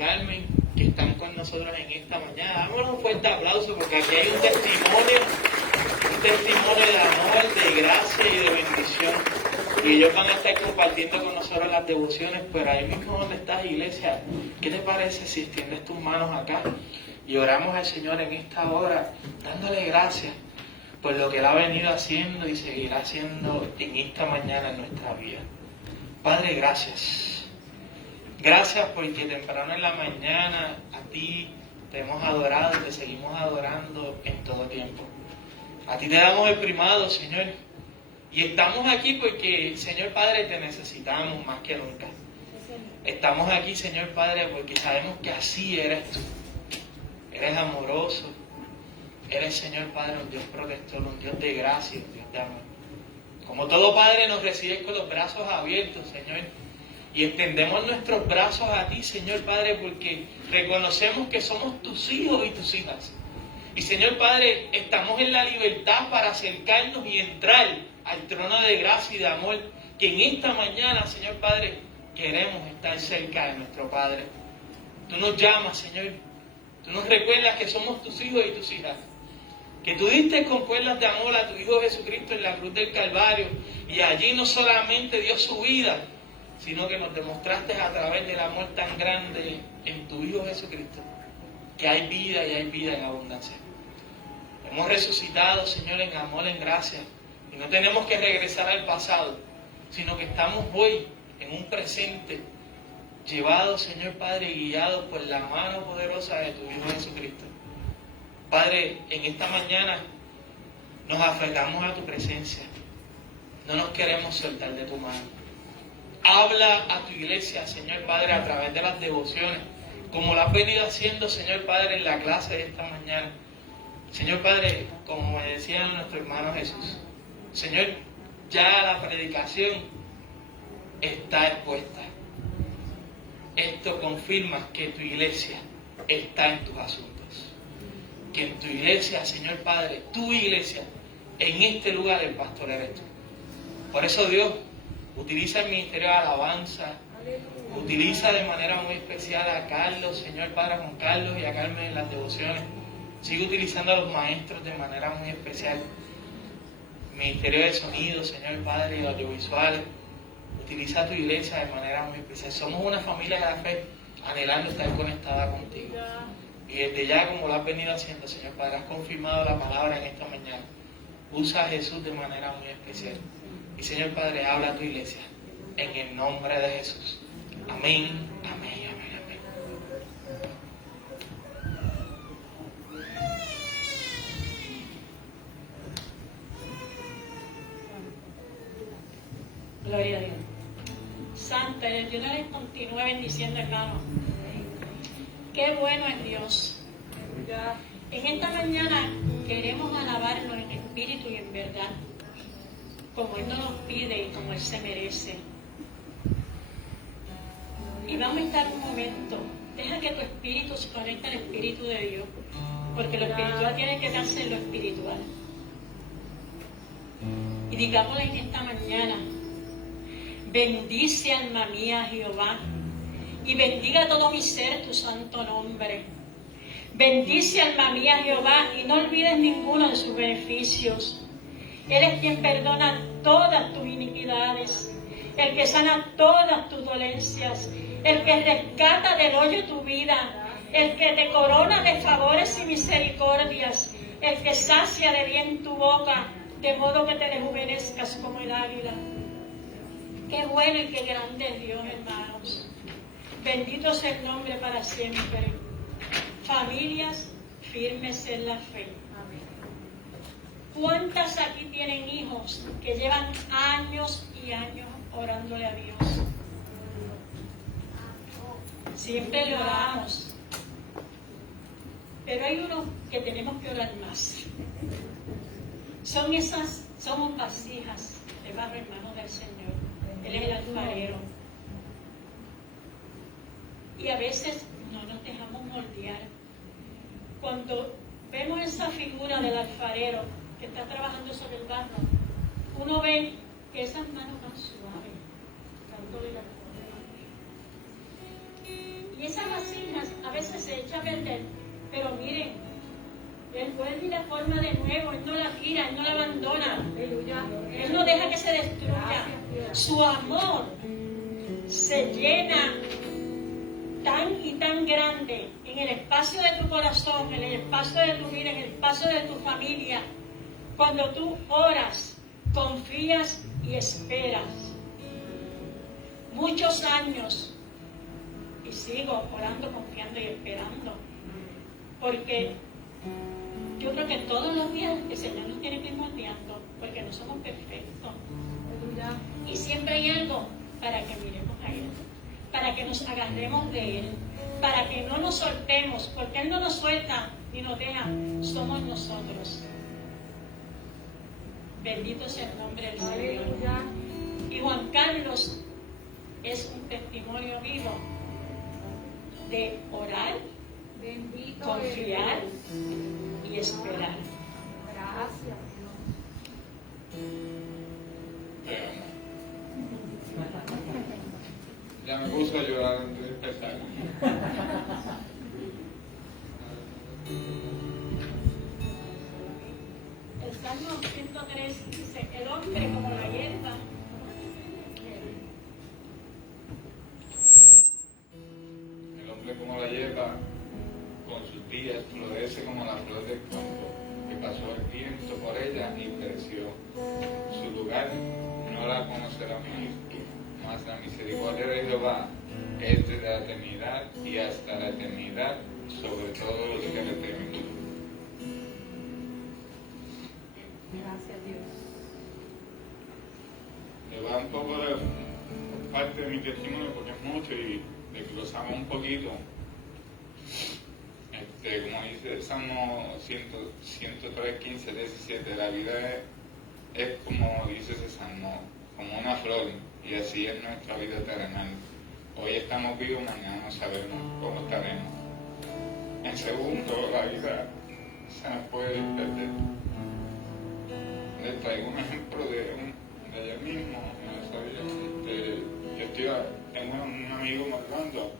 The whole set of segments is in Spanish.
Carmen, que están con nosotros en esta mañana. Dámonos un fuerte aplauso porque aquí hay un testimonio de amor, de gracia y de bendición. Y ellos van a estar compartiendo con nosotros las devociones, pero ahí mismo donde estás, iglesia, ¿qué te parece si extiendes tus manos acá y oramos al Señor en esta hora, dándole gracias por lo que Él ha venido haciendo y seguirá haciendo en esta mañana en nuestra vida? Padre, gracias. Gracias porque temprano en la mañana a ti te hemos adorado y te seguimos adorando en todo tiempo. A ti te damos el primado, Señor. Y estamos aquí porque, Señor Padre, te necesitamos más que nunca. Estamos aquí, Señor Padre, porque sabemos que así eres tú. Eres amoroso. Eres, Señor Padre, un Dios protector, un Dios de gracia, un Dios de amor. Como todo Padre, nos recibes con los brazos abiertos, Señor. Y extendemos nuestros brazos a ti, Señor Padre, porque reconocemos que somos tus hijos y tus hijas. Y, Señor Padre, estamos en la libertad para acercarnos y entrar al trono de gracia y de amor, que en esta mañana, Señor Padre, queremos estar cerca de nuestro Padre. Tú nos llamas, Señor. Tú nos recuerdas que somos tus hijos y tus hijas. Que tú diste con cuerdas de amor a tu Hijo Jesucristo en la cruz del Calvario. Y allí no solamente dio su vida, sino que nos demostraste a través del amor tan grande en tu Hijo Jesucristo, que hay vida y hay vida en abundancia. Hemos resucitado, Señor, en amor, en gracia. Y no tenemos que regresar al pasado, sino que estamos hoy en un presente, llevados, Señor Padre, guiados por la mano poderosa de tu Hijo Jesucristo. Padre, en esta mañana nos aferramos a tu presencia. No nos queremos soltar de tu mano. Habla a tu iglesia, Señor Padre, a través de las devociones, como lo has venido haciendo, Señor Padre, en la clase de esta mañana. Señor Padre, como me decía nuestro hermano Jesús, Señor, ya la predicación está expuesta. Esto confirma que tu iglesia está en tus asuntos. Que en tu iglesia, Señor Padre, tu iglesia, en este lugar el pastor eres tú. Por eso, Dios, utiliza el ministerio de alabanza, utiliza de manera muy especial a Carlos, Señor Padre, a Juan Carlos y a Carmen en las devociones. Sigue utilizando a los maestros de manera muy especial. Ministerio de sonido, Señor Padre, y audiovisuales. Utiliza a tu iglesia de manera muy especial. Somos una familia de la fe, anhelando estar conectada contigo. Y desde ya, como lo has venido haciendo, Señor Padre, has confirmado la palabra en esta mañana. Usa a Jesús de manera muy especial. Y Señor Padre, habla a tu iglesia en el nombre de Jesús. Amén, amén, amén, amén. Gloria a Dios. Santa, y el Dios les continúe bendiciendo, hermano. Qué bueno es Dios. En esta mañana queremos alabarlo en espíritu y en verdad, como Él nos pide y como Él se merece. Y vamos a estar un momento. Deja que tu espíritu se conecte al espíritu de Dios, porque lo espiritual tiene que darse en lo espiritual. Y digámosle en esta mañana: bendice, alma mía, Jehová, y bendiga todo mi ser tu santo nombre. Bendice, alma mía, Jehová, y no olvides ninguno de sus beneficios. Él es quien perdona todas tus iniquidades, el que sana todas tus dolencias, el que rescata del hoyo tu vida, el que te corona de favores y misericordias, el que sacia de bien tu boca, de modo que te rejuvenezcas como el águila. Qué bueno y qué grande es Dios, hermanos. Bendito sea el nombre para siempre. Familias firmes en la fe. ¿Cuántas aquí tienen hijos que llevan años y años orándole a Dios? Siempre le oramos, pero hay unos que tenemos que orar más. Somos vasijas de barro en manos del Señor. Él es el alfarero. Y a veces no nos dejamos moldear. Cuando vemos esa figura del alfarero que está trabajando sobre el barro, uno ve que esas manos van suaves, dándole la forma. Y esa vasija se echa a perder. Pero miren, Él vuelve y la forma de nuevo, Él no la tira, Él no la abandona. Él no deja que se destruya. Su amor se llena tan y tan grande en el espacio de tu corazón, en el espacio de tu vida, en el espacio de tu familia, cuando tú oras, confías y esperas. Muchos años y sigo orando, confiando y esperando, porque yo creo que todos los días el Señor nos tiene que ir moldeando, porque no somos perfectos y siempre hay algo para que miremos a Él, para que nos agarremos de Él, para que no nos soltemos, porque Él no nos suelta ni nos deja, somos nosotros. Bendito sea el nombre del Señor. Y Juan Carlos es un testimonio vivo de orar, confiar y esperar. Gracias. Ya me puso a llorar antes de empezar. El Salmo 103 dice, el hombre como la hierba. El hombre como la hierba, con sus días, florece como la flor del campo, que pasó el viento por ella y pereció. Su lugar no la conocerá mi mas la misericordia de Jehová es de la eternidad y hasta la eternidad sobre todos los que le temen. Gracias, Dios. Le va un poco de parte de mi testimonio porque es mucho y desglosamos un poquito. Como dice el Salmo 103, 15, 17, la vida es como dice ese Salmo, como una flor, y así es nuestra vida terrenal. Hoy estamos vivos, mañana no sabemos cómo estaremos. En segundo, la vida se nos puede perder. Les traigo un ejemplo de ayer mismo, tengo un amigo Marlando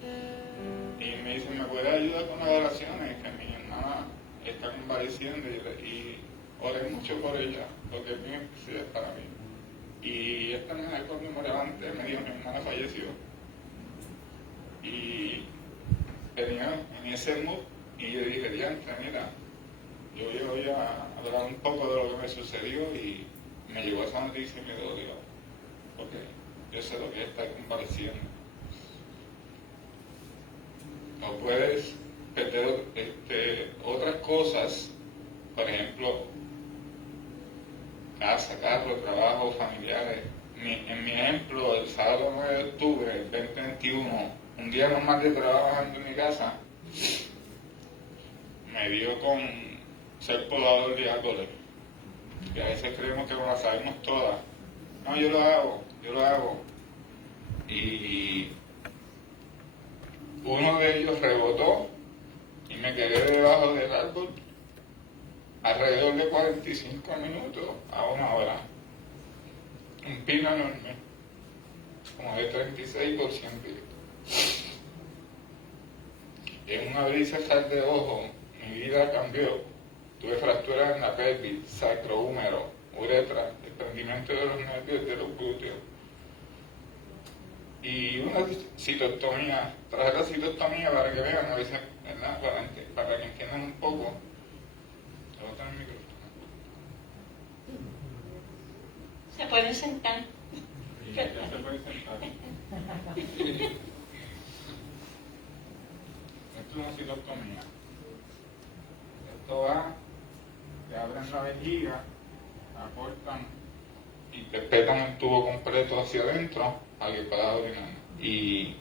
y me dice, ¿me puede ayudar con las oraciones? Que mi hermana está convaleciendo y oré mucho por ella, porque es muy especial para mí. Y esta mañana cuando me levanté me dijo, mi hermana falleció. Y venía en ese mood y yo dije, diantre, mira, yo voy a hablar un poco de lo que me sucedió y me llegó esa noticia y me dolió, porque yo sé lo que es estar convaleciendo. No puedes perder otras cosas, por ejemplo, casa, carro, trabajo, familiares. En mi ejemplo, el sábado 9 de octubre del 2021, un día normal de trabajando en mi casa, me dio con ser podador de árboles, que a veces creemos que no la sabemos todas. No, yo lo hago. Y uno de ellos rebotó y me quedé debajo del árbol alrededor de 45 minutos a una hora. Un pino enorme, como de 36 por 100 pies. En un abrir y cerrar de ojos, mi vida cambió. Tuve fracturas en la pelvis, sacro, húmero, uretra, desprendimiento de los nervios de los glúteos. Y una citostomía. Traje la citostomía para que vean, a veces, ¿verdad? Para que entiendan un poco. El micrófono. Se pueden sentar. Ya se puede sentar. Esto es una citostomía. Esto va, te abren la vejiga, aportan y te petan el tubo completo hacia adentro para que puedas orinar. Y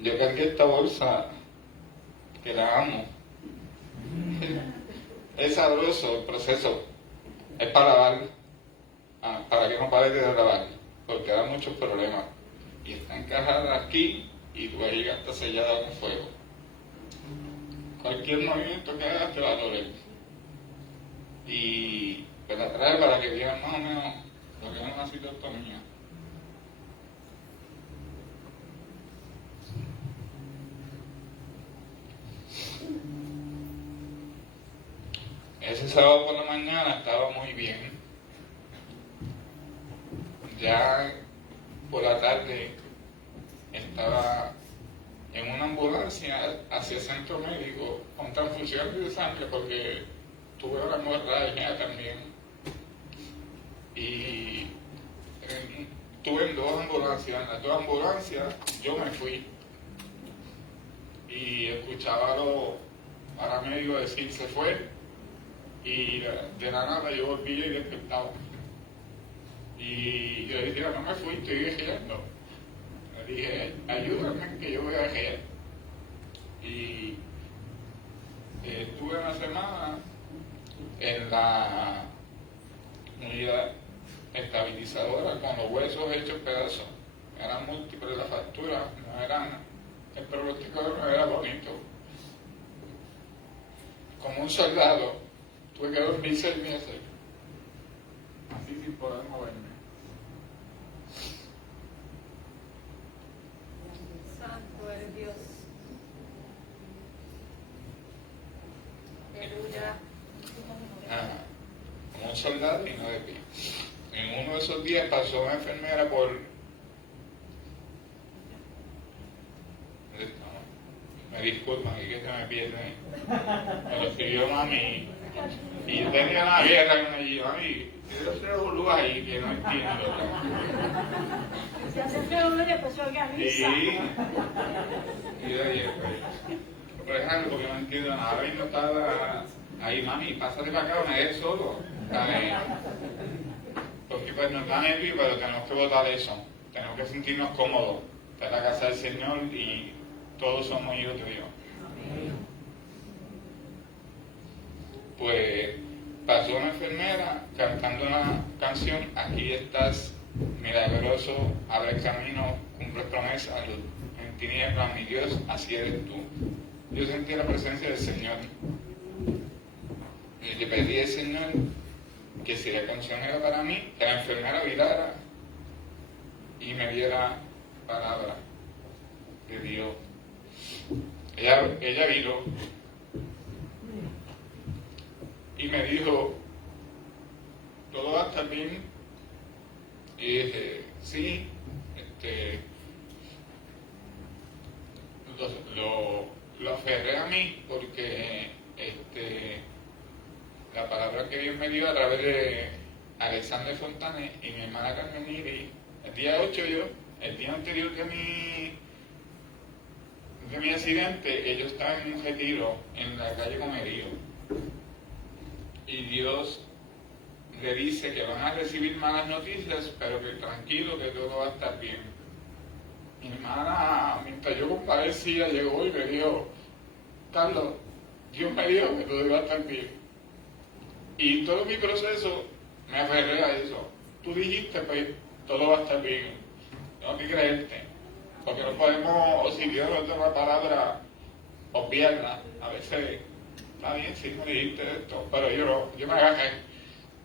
yo cargué esta bolsa, que la amo. Es sabroso el proceso, es para lavar, para que no pare de lavar, porque da muchos problemas. Y está encajada aquí y tu vejiga está sellada con fuego. Cualquier movimiento que hagas te va a doler. Y te la trae para que vean más o menos lo que es una citostomía. Ese sábado por la mañana estaba muy bien. Ya por la tarde estaba en una ambulancia hacia el centro médico con transfusión de sangre porque tuve una hemorragia también. Y estuve en dos ambulancias. En las dos ambulancias yo me fui y escuchaba a los paramédicos decir se fue, y de la nada yo volví y despertaba. Y yo dije, no me fui, estoy viajando. Le dije, ayúdame que yo voy a viajar. Y estuve una semana en la unidad estabilizadora con los huesos hechos pedazos. Eran múltiples las fracturas, no eran, el pronóstico no era bonito. Como un soldado, tuve que dormir 6 meses, así sin poder moverme. Santo eres Dios. Aleluya. Como un soldado y no de pie. En uno de esos días pasó una enfermera por... Me disculpan, aquí que se me pierde. Me lo escribió mami. Y yo tenía una guerra con ella. Mami, yo sé un lugar ahí que no entiendo. Se hace feo, ¿no? Después se organiza. Sí. Y yo dije, por ejemplo, porque no entiendo nada. Y no estaba ahí, mami, pásate para acá, me dejes solo. Porque pues nos da nervio, pero tenemos que votar eso. Tenemos que sentirnos cómodos. Esta es la casa del Señor y todos somos hijos de Dios. Pues pasó una enfermera cantando una canción, aquí estás, milagroso, abre el camino, cumple promesas, en tinieblas, mi Dios, así eres tú. Yo sentí la presencia del Señor y le pedí al Señor que si la canción era para mí, que la enfermera virara y me diera palabra de Dios. Ella viró y me dijo, ¿todo va a estar bien? Y dije, sí, lo aferré a mí porque la palabra que Dios me dio a través de Alexander Fontanes y mi hermana Carmen Niri, el día 8 el día anterior de mi accidente, ellos estaban en un retiro en la calle Comerío. Y Dios le dice que van a recibir malas noticias, pero que tranquilo, que todo va a estar bien. Mi hermana, mientras yo compadecía, llegó y me dijo, Carlos, Dios me dijo que todo iba a estar bien. Y todo mi proceso me aferré a eso. Tú dijiste, pues, todo va a estar bien. Tengo que creerte. Porque no podemos, o si Dios nos da una palabra, obviarla. A veces, está bien, sí me dijiste esto, pero yo me agajé.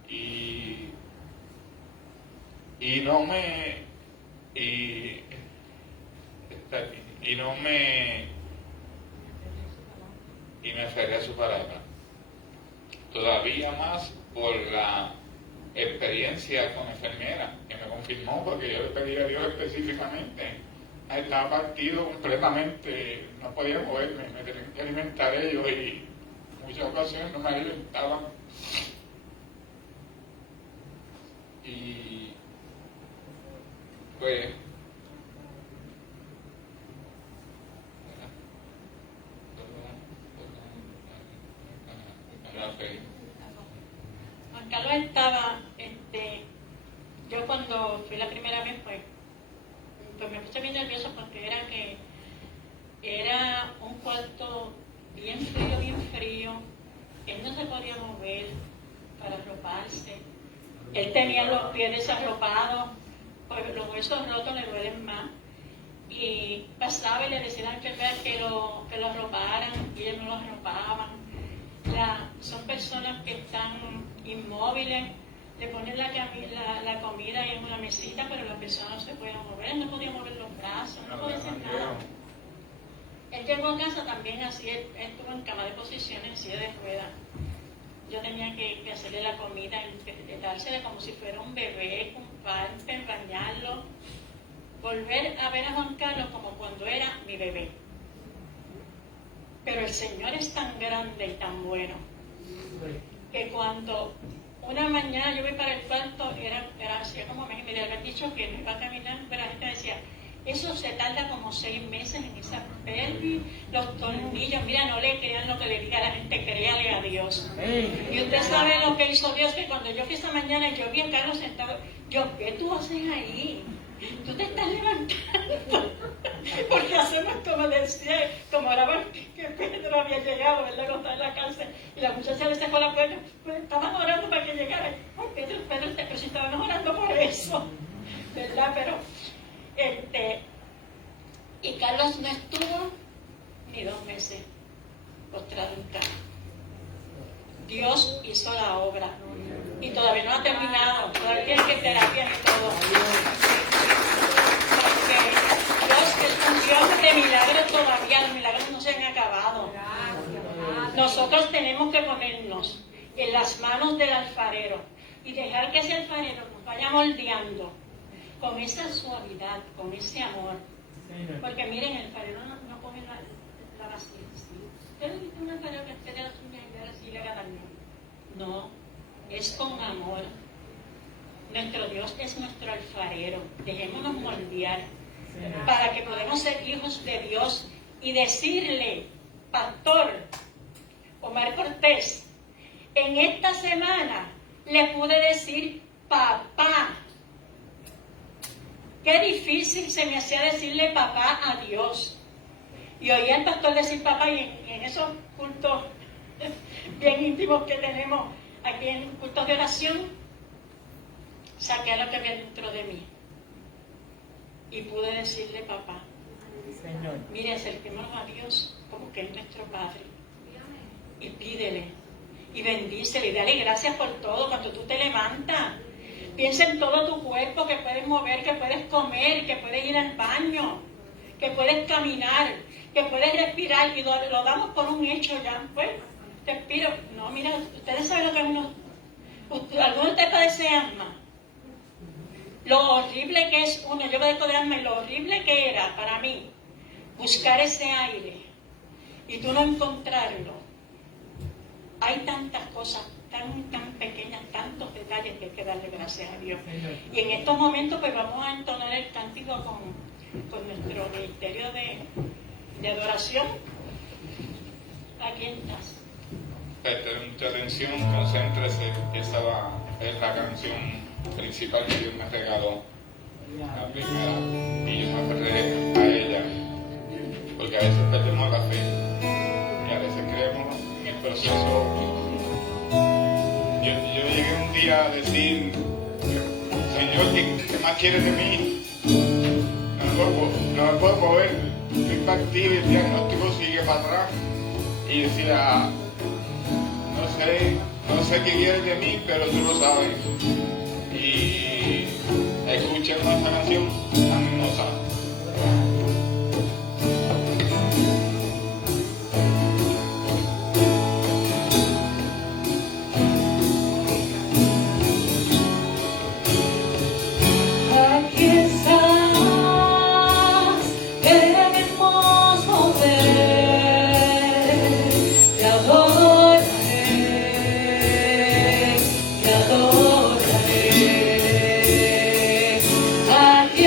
Y no me... Y me aferré a su palabra. Todavía más por la experiencia con enfermera, que me confirmó, porque yo le pedí a Dios específicamente. Estaba partido completamente, no podía moverme, me tenían que alimentar ellos y muchas ocasiones no me alimentaban. Y pues Juan Carlos estaba, yo cuando fui la primera vez, pues me puse bien nerviosa porque era un cuarto bien frío, él no se podía mover para arroparse, él tenía los pies desarropados, pues los huesos rotos le duelen más, y pasaba y le decían a la enfermera que lo arroparan y ellos no lo arropaban. Son personas que están inmóviles, le ponen la comida en una mesita, pero la persona no se puede mover, él no podía mover los brazos, no podía hacer nada. Él llegó a casa también así, él estuvo en cama de posición, en silla de ruedas. yo tenía que hacerle la comida, dársela como si fuera un bebé, con pamper, bañarlo, volver a ver a Juan Carlos como cuando era mi bebé. Pero el Señor es tan grande y tan bueno que cuando una mañana yo voy para el cuarto, era hacía como me habían dicho que no iba a caminar, pero la gente decía, eso se tarda como 6 meses en esa pelvis, los tornillos, mira, no le crean lo que le diga a la gente, créale a Dios. Y usted sabe lo que hizo Dios, que cuando yo fui esa mañana y yo vi a Carlos sentado, ¿qué tú haces ahí? Tú te estás levantando. Porque hacemos como decía, como ahora que Pedro había llegado, ¿verdad? Cuando estaba en la cárcel, y la muchacha le sacó la puerta, pues estaban orando para que llegara. Ay, Pedro, pero si estaban orando por eso, ¿verdad? Pero, y Carlos no estuvo ni 2 meses postrado en cama. Dios hizo la obra y todavía no ha terminado, todavía tiene que terapia y todo. Porque Dios es un Dios de milagros todavía, los milagros no se han acabado. Nosotros tenemos que ponernos en las manos del alfarero y dejar que ese alfarero nos vaya moldeando con esa suavidad, con ese amor. Porque miren, el alfarero no coge la vasija. ¿Usted le dice un alfarero que esté de las uñas y ver así le haga daño? No, es con amor. Nuestro Dios es nuestro alfarero. Dejémonos moldear para que podamos ser hijos de Dios y decirle, Pastor Omar Cortés, en esta semana le pude decir papá. Qué difícil se me hacía decirle papá a Dios. Y oía al pastor decir papá, y en esos cultos bien íntimos que tenemos aquí en cultos de oración, saqué lo que había dentro de mí y pude decirle papá. Señor. Mire, acerquémonos a Dios como que es nuestro Padre y pídele y bendícele y dale gracias por todo. Cuando tú te levantas, piensa en todo tu cuerpo, que puedes mover, que puedes comer, que puedes ir al baño, que puedes caminar, que puedes respirar, y lo damos por un hecho ya. Pues, respiro. No, mira, ustedes saben lo que algunos de ustedes padecen asma. Lo horrible que es yo padezco de asma, y lo horrible que era para mí buscar ese aire y tú no encontrarlo. Hay tantas cosas tan pequeñas, tantos detalles que hay que darle gracias a Dios. Y en estos momentos pues vamos a entonar el cántico con nuestro ministerio de adoración. ¿A quién estás? Preste mucha atención, concéntrese, esa es la canción principal que Dios me regaló, la primera, y yo me aferré a ella, porque a veces perdemos la fe y a veces creemos en el proceso. Yo llegué un día a decir, Señor, ¿qué más quieres de mí? No me puedo mover, estoy partido y el diagnóstico sigue para atrás. Y decía, no sé qué quieres de mí, pero tú lo sabes. Y escuchen esta canción tan hermosa. Aquí estás, en hermoso ver, te adoraré, te adoraré. Aquí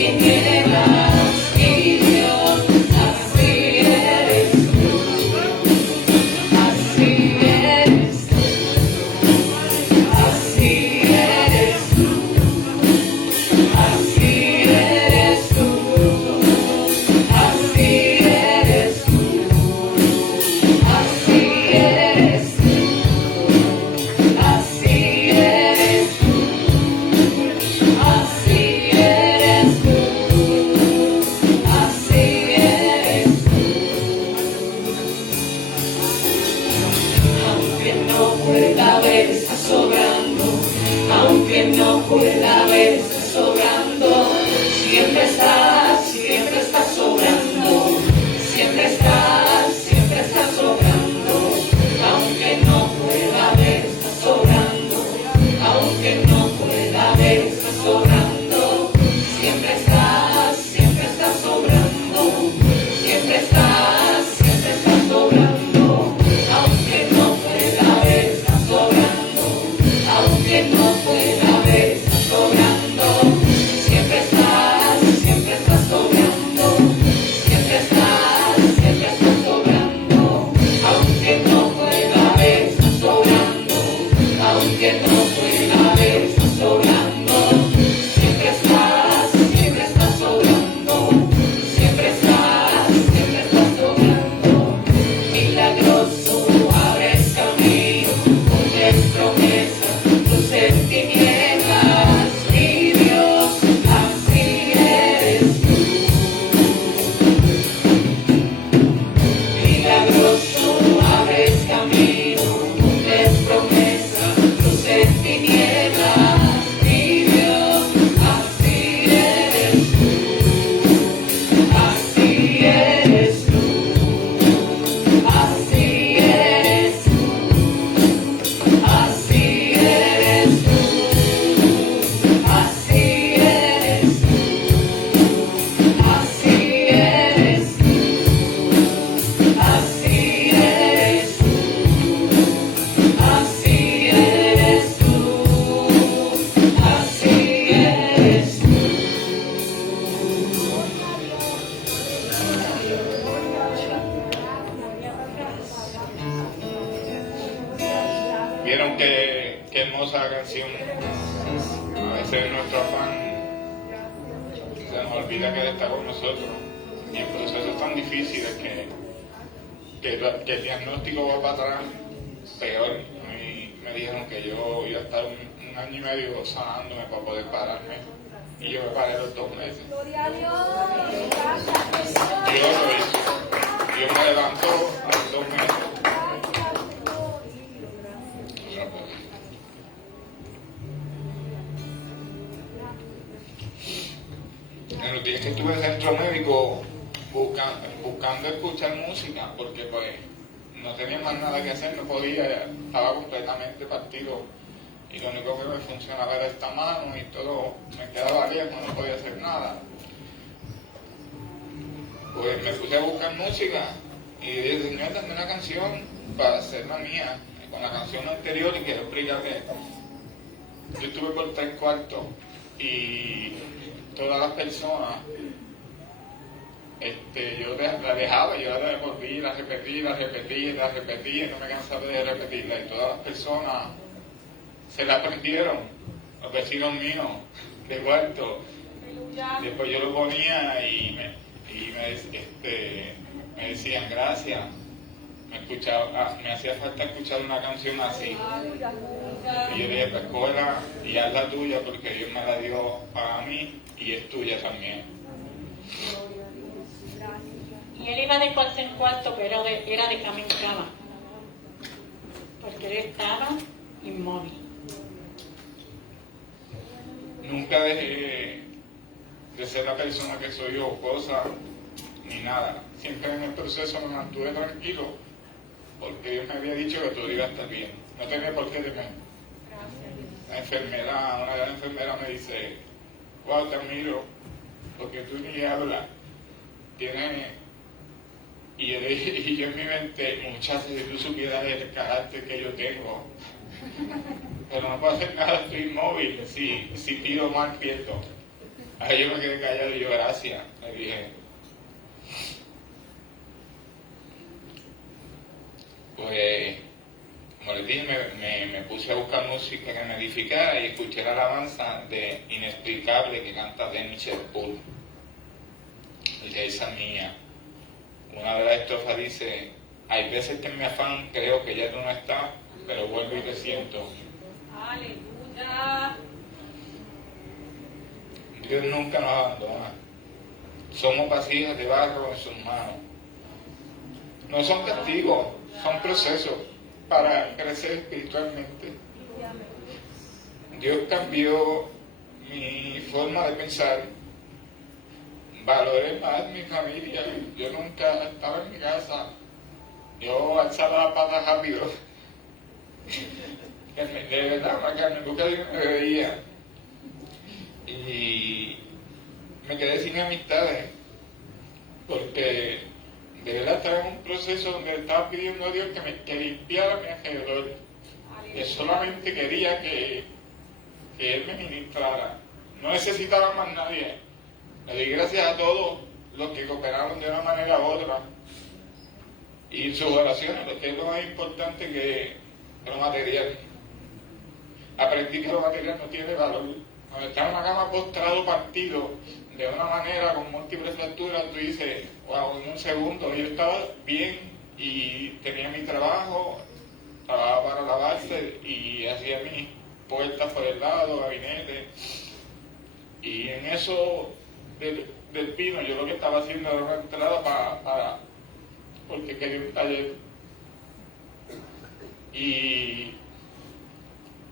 tinieblas, mi Dios, así eres tú, así eres tú, así eres tú, así eres tú, así eres tú, así eres tú, así eres tú, así eres tú, así eres tú. Aunque no pueda ver, está sobrando, aunque no pueda ver, está sobrando, siempre estás sobrando, siempre estás sobrando, aunque no pueda ver, está sobrando, aunque no pueda ver, está sobrando, siempre estás sobrando, siempre estás sobrando, aunque no pueda ver, está sobrando, aunque no pueda ver, está sobrando, siempre estás sobrando, siempre estás sobrando, aunque no pueda ver, está sobrando, aunque no pueda ver, está sobrando, siempre estás sobrando, siempre estás sobrando, milagroso, abres camino, pones promesa, luz en tinieblas, mi Dios, así eres tú. Milagroso, abres camino, pones promesa, luz en tinieblas, mi Dios, así eres tú, así eres tú, así eres tú, así eres tú, así eres tú, así eres tú. Así eres tú, así eres tú, así eres tú. Vieron qué hermosa canción. A veces en nuestro afán se nos olvida que Él está con nosotros. Y en procesos tan difíciles que el diagnóstico va para atrás, peor. A mí me dijeron que yo iba a estar un año y medio sanándome para poder pararme. Y yo me paré los 2 meses. Dios lo hizo. Dios me levantó a los 2 meses. En los días que estuve en el centro médico buscando escuchar música, porque pues no tenía más nada que hacer, no podía, estaba completamente partido y lo único que me funcionaba era esta mano y todo me quedaba viejo, no podía hacer nada. Pues me puse a buscar música y dije, Señor, dame una canción para hacerla mía, con la canción anterior, y quiero explicar que yo estuve por 3 cuartos y todas las personas, yo la dejaba, yo la devolví, la repetí, y no me cansaba de repetirla, y todas las personas se la aprendieron, los vecinos míos de cuarto. Después yo lo ponía y me decían gracias. Me hacía falta escuchar una canción así. Y yo dije, pues cógela y haz la tuya, porque Dios me la dio a mí y es tuya también. Y él iba de cuarto en cuarto, pero era de cama en cama, porque él estaba inmóvil. Nunca dejé de ser la persona que soy yo, cosa ni nada. Siempre en el proceso me mantuve tranquilo, porque Dios me había dicho que todo iba a estar bien. No tenía por qué temer. Una gran enfermera me dice, wow, te admiro, porque tú ni hablas. Y yo en mi mente, muchachos, si tú supieras el carácter que yo tengo, pero no puedo hacer nada, estoy inmóvil, si pido mal, pierdo. Ahí yo me quedé callado y yo, gracias. Le dije, pues, como les dije, me puse a buscar música que me edificara y escuché la alabanza de Inexplicable que canta de Michel Poole. Y que esa mía. Una de las estrofas dice, hay veces que en mi afán creo que ya tú no estás, pero vuelvo y te siento. Aleluya. Dios nunca nos abandona. Somos vasijas de barro en sus manos. No son castigos, son procesos para crecer espiritualmente. Dios cambió mi forma de pensar. Valoré más mi familia. Yo nunca estaba en mi casa. Yo alzaba la pata rápido. De verdad, Macarena, nunca me veía. Y me quedé sin amistades. Porque de verdad estaba en un proceso donde estaba pidiendo a Dios que limpiara mi alrededor. Que solamente quería que Él me ministrara. No necesitaba más nadie. Le di gracias a todos los que cooperaron de una manera u otra. Y sus oraciones, porque es lo más importante que lo material. Aprendí que lo material no tiene valor. Cuando estás en una cama postrado partido de una manera con múltiples fracturas, tú dices, wow, en un segundo yo estaba bien y tenía mi trabajo, trabajaba para lavarse y hacía mis puertas por el lado, gabinete. Y en eso del pino, yo lo que estaba haciendo era una entrada porque quería un taller. Y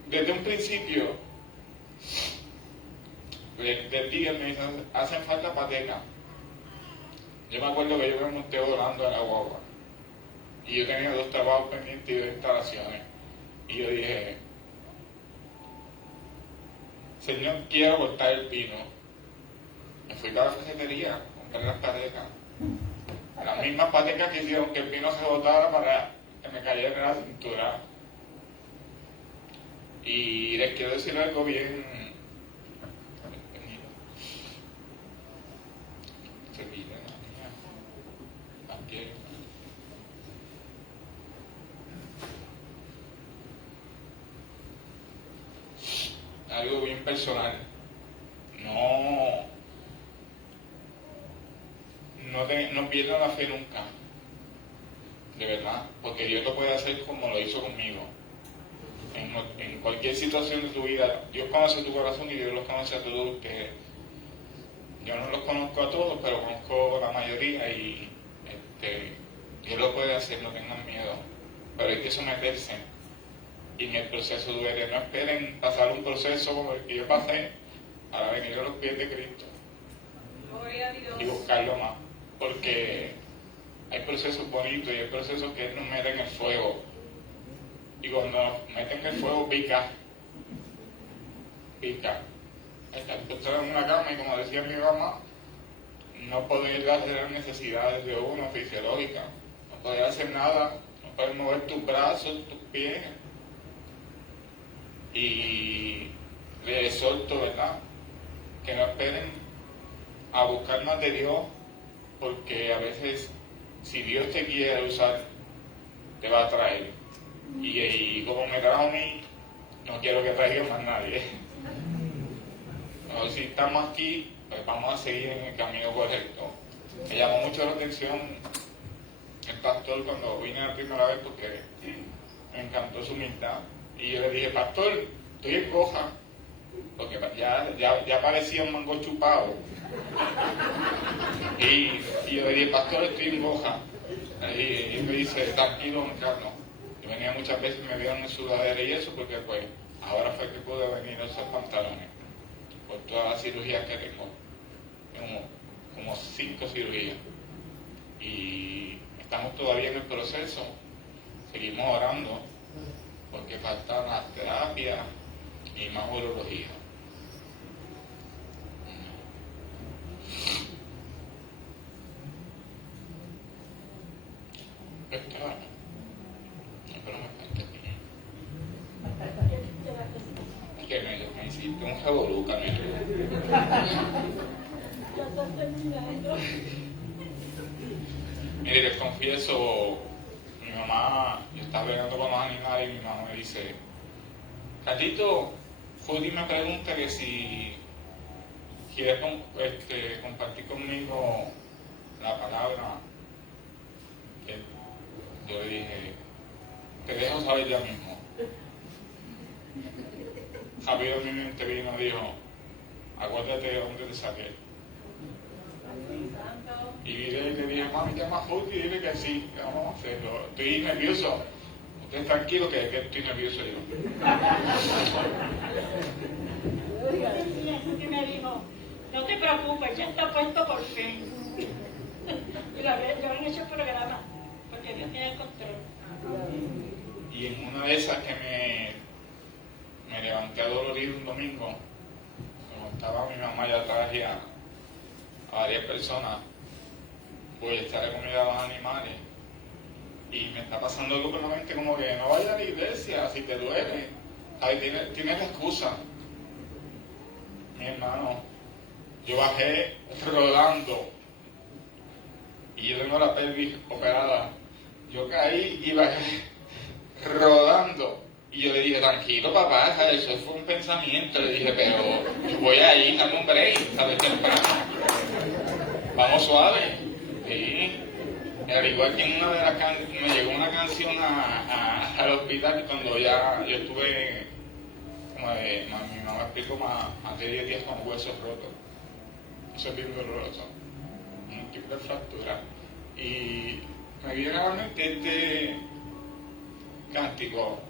desde un principio del día me dicen, hacen falta patecas. Yo me acuerdo que yo me monté volando a la guagua y yo tenía 2 trabajos pendientes y 2 instalaciones. Y yo dije, Señor, quiero cortar el pino. Me fui para la cafetería a comprar las patecas. Las mismas patecas que hicieron que el pino se botara para que me cayera en la cintura. Y les quiero decir algo bien. Algo bien personal. No pierdan la fe nunca. De verdad. Porque Dios lo puede hacer como lo hizo conmigo. En cualquier situación de tu vida, Dios conoce tu corazón y Dios los conoce a todos ustedes. Yo no los conozco a todos, pero conozco la mayoría y Dios lo puede hacer, no tengan miedo. Pero hay que someterse. Y en el proceso duele. No esperen pasar un proceso como el que yo pasé para venir a los pies de Cristo. Gloria a Dios. Y buscarlo más. Porque hay procesos bonitos y hay procesos que nos meten en el fuego. Y cuando nos meten en el fuego pica. Estar postrado en una cama y como decía mi mamá, no poder hacer las necesidades de uno fisiológicas. No poder hacer nada. No poder mover tus brazos, tus pies. Y les exhorto, ¿verdad? Que no esperen a buscar más de Dios, porque a veces, si Dios te quiere usar, te va a traer. Y como me trajo a mí, no quiero que traiga más nadie. No, si estamos aquí, pues vamos a seguir en el camino correcto. Me llamó mucho la atención el pastor cuando vine la primera vez, porque me encantó su humildad. Y yo le dije, pastor, estoy en coja, porque ya parecía un mango chupado. Y yo le dije, pastor, estoy en coja. Y me dice, tranquilo, don Carlos. Yo venía muchas veces y me vieron en sudadera y eso, porque pues ahora fue que pude venir a esos pantalones, por todas las cirugías que tengo. Tengo como 5 cirugías. Y estamos todavía en el proceso, seguimos orando, porque faltan las terapias y más urología. Pero me cuentes bien. Es que me hiciste un revolú, Camilo. Mire, les confieso, mi mamá, yo estaba bregando con los animales y mi mamá me dice, Carlito, Judy me pregunta que si quieres compartir conmigo la palabra. Yo le dije, te dejo saber ya mismo. Rápido en mi mente vino y dijo, acuérdate de dónde te saqué. Y le dije, mami, llama a Judy y dile que sí, que vamos a hacerlo. Estoy nervioso. Usted tranquilo que estoy nervioso yo. Y me dijo, no te preocupes, ya está puesto por fin. Y lo han hecho programa, porque Dios tiene el control. Y en una de esas que me levanté adolorido un domingo, como estaba mi mamá allá atrás y a varias personas, voy a echarle comida a los animales. Y me está pasando algo por la mente como que no vayas a la iglesia si te duele. Ahí tienes la excusa. Mi hermano, yo bajé rodando y yo tengo la pelvis operada. Yo caí y bajé rodando. Y yo le dije, tranquilo papá, eso fue un pensamiento. Le dije, pero voy a ir, dame un break, ¿sabes? Temprano. Vamos suave. Sí. Al igual que en una de las me llegó una canción al hospital cuando ya yo estuve, como mi mamá explicó, más de 10 días con huesos rotos. Eso es bien doloroso. Un tipo de fractura. Y me viene a la mente este cántico.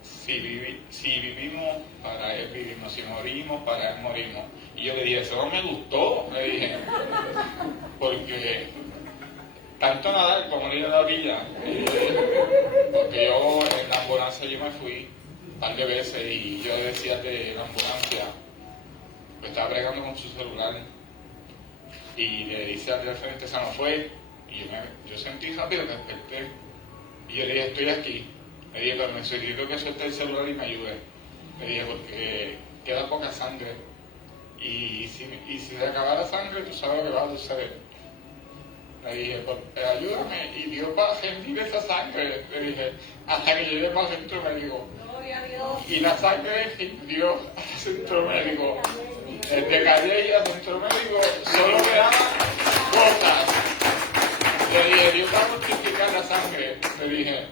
Si vivimos, para Él vivimos. Si morimos, para Él morimos. Y yo le dije, eso no me gustó, le dije. Porque tanto nadar como ir a la orilla. Porque yo en la ambulancia yo me fui un par de veces y yo decía de la ambulancia, pues estaba bregando con su celular. Y le dice al referente, esa no fue. Y yo sentí rápido que desperté. Y yo le dije, estoy aquí. Le dije, pero necesito que suelte el celular y me ayude. Le dije, porque queda poca sangre. Y si se acaba la sangre, tú sabes lo que va a suceder. Le dije, pues, ayúdame. Y Dios va a sentir esa sangre. Le dije, hasta que llegue para el centro médico. Gloria a Dios. Y la sangre sintió al centro médico. Desde Calle y al centro médico solo quedaban gotas. Le dije, Dios va a multiplicar la sangre. Le dije,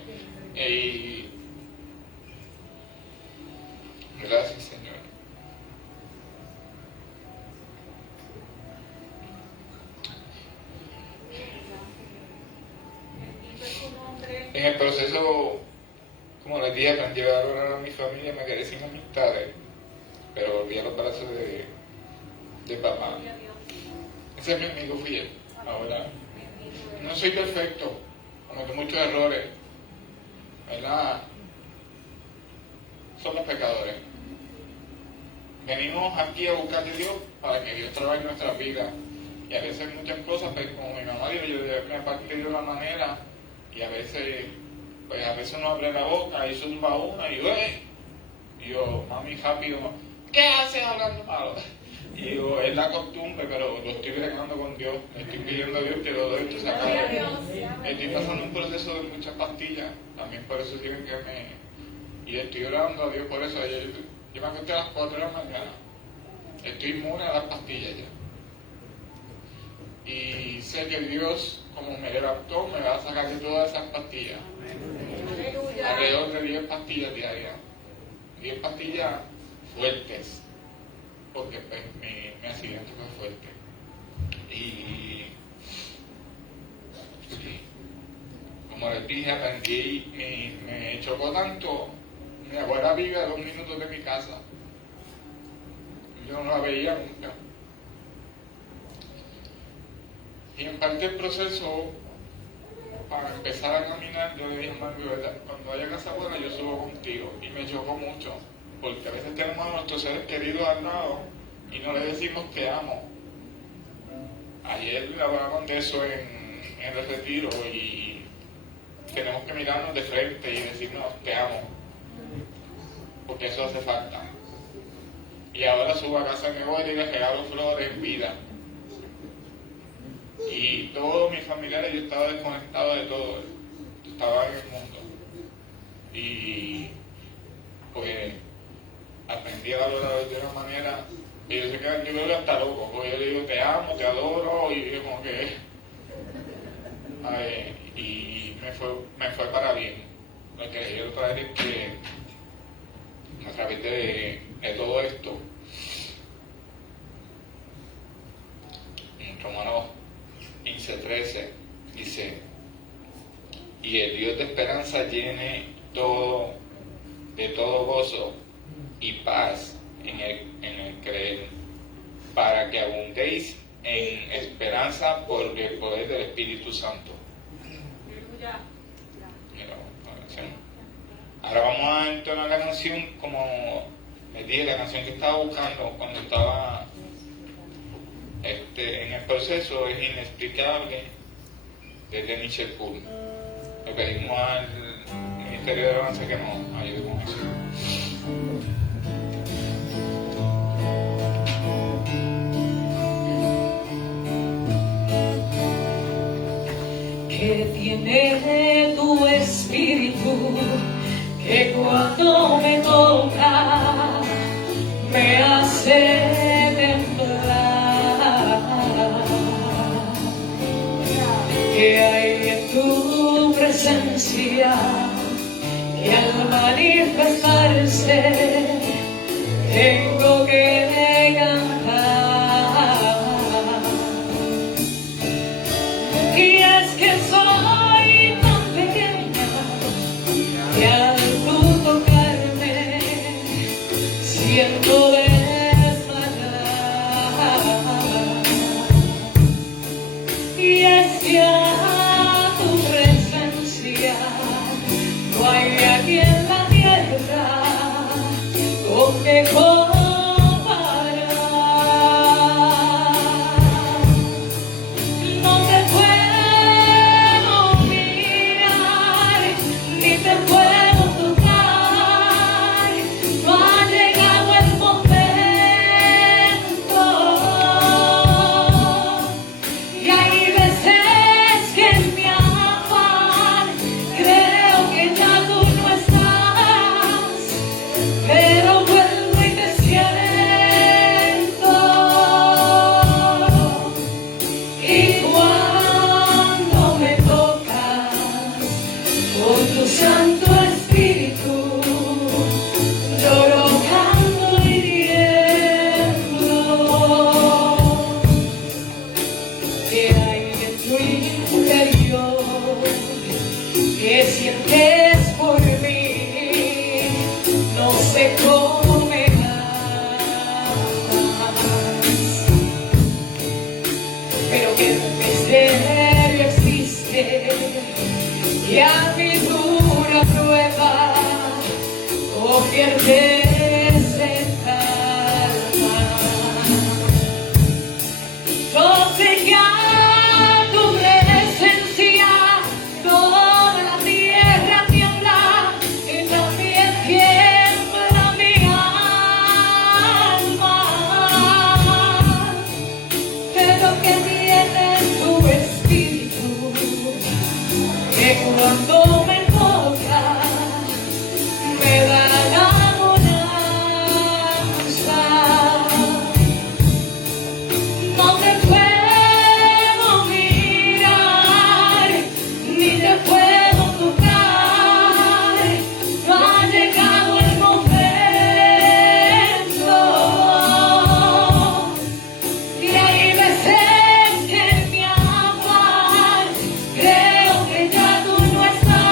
y gracias Señor. En el proceso, como les dije, aprendí a valorar a mi familia, me quedé sin amistades, pero volví a los brazos de papá. Ese es mi amigo fiel. Ahora, no soy perfecto, cometo muchos errores, ¿verdad? Somos pecadores. Venimos aquí a buscar de Dios para que Dios trabaje en nuestras vidas. Y a veces muchas cosas, pues como mi mamá dijo, yo me he partido de la manera, y a veces no abre la boca y zumba una y yo, mami, rápido, ¿qué haces hablando malo? Y digo, es la costumbre, pero lo estoy bregando con Dios, le estoy pidiendo a Dios que todo esto se acabe. Estoy pasando un proceso de muchas pastillas, también por eso tienen que y estoy orando a Dios por eso. Yo me acosté a las 4 de la mañana, estoy inmune a las pastillas ya. Y sé que Dios, como me levantó, me va a sacar de todas esas pastillas. Alrededor de 10 pastillas diarias. 10 pastillas fuertes. Porque pues, mi accidente fue fuerte. Y sí, como les dije, aprendí, me chocó tanto. Mi abuela vive a 2 minutos de mi casa. Yo no la veía nunca. Y en parte del proceso, para empezar a caminar, yo le dije a Marco, cuando haya casa buena yo subo contigo. Y me chocó mucho, porque a veces tenemos a nuestros seres queridos al lado y no les decimos te amo. Ayer hablaban de eso en el retiro y tenemos que mirarnos de frente y decirnos te amo, porque eso hace falta. Y ahora subo a casa de mi abuela y le regalo flores en vida. todos mis familiares yo estaba desconectado de todo, estaba en el mundo. Y pues aprendí a valorar de una manera, y yo sé que yo creo que hasta loco, porque yo le digo te amo, te adoro, y yo como que y me fue para bien. Lo que quiero traer es que a través de todo esto, en Romanos 15:13 dice, y el Dios de esperanza llene todo de todo gozo y paz en el creer, para que abundéis en esperanza por el poder del Espíritu Santo. Ahora vamos a entonar la canción, como les dije, la canción que estaba buscando cuando estaba en el proceso es Inexplicable, de Michel Poole. Le pedimos al Ministerio de Alabanza que nos ayude con eso. Que tiene tu espíritu, que cuando me toca me hace temblar, que hay en tu presencia, que al manifestarse tengo que cantar. Y es que soy tan pequeña que al tú tocarme siento desmayar. Y es que a tu presencia no hay aquí en la tierra con que comparar. No te puedo mirar, ni te puedo tocar, no ha llegado el momento. Y hay veces que en mi afán creo que ya tú no estás, pero vuelvo y te siento. Y cuando me tocas con tu Santo Espíritu, lloro, canto y tiemblo. Que hay en tu interior que sientes por mí, no sé cómo me amas, pero que el misterio existe y a mi dura prueba conviertes en calma. Yo sé que a tu presencia toda la tierra tiembla y también tiembla mi alma. Pero que tiene tu espíritu, que cuando me toca me da la bonanza. No te puedo mirar, ni te puedo tocar, no ha llegado el momento. Y hay veces que en mi afán creo que ya tú no estás.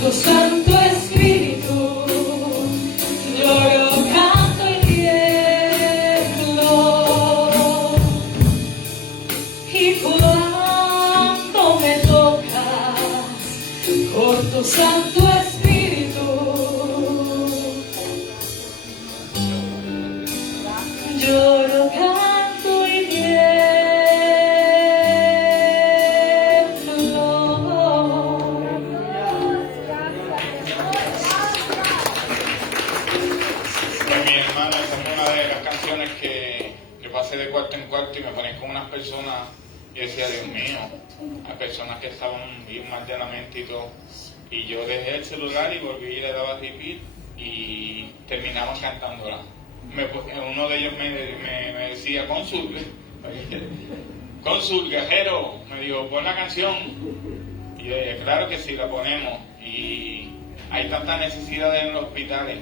tu Santo Espíritu, lloro, canto y tiemblo. Y cuando me tocas con tu Santo Espíritu, lloro, canto y Pues mi hermano, esa es una de las canciones que pasé de cuarto en cuarto y me ponía con unas personas y decía, Dios mío, hay personas que estaban bien mal de la mente y todo. Y yo dejé el celular y volví y le daba repeat y terminamos cantándola. Uno de ellos me decía, cónsul, guerrero, me dijo, pon la canción. Y yo dije, claro que sí, la ponemos. Y hay tantas necesidades en los hospitales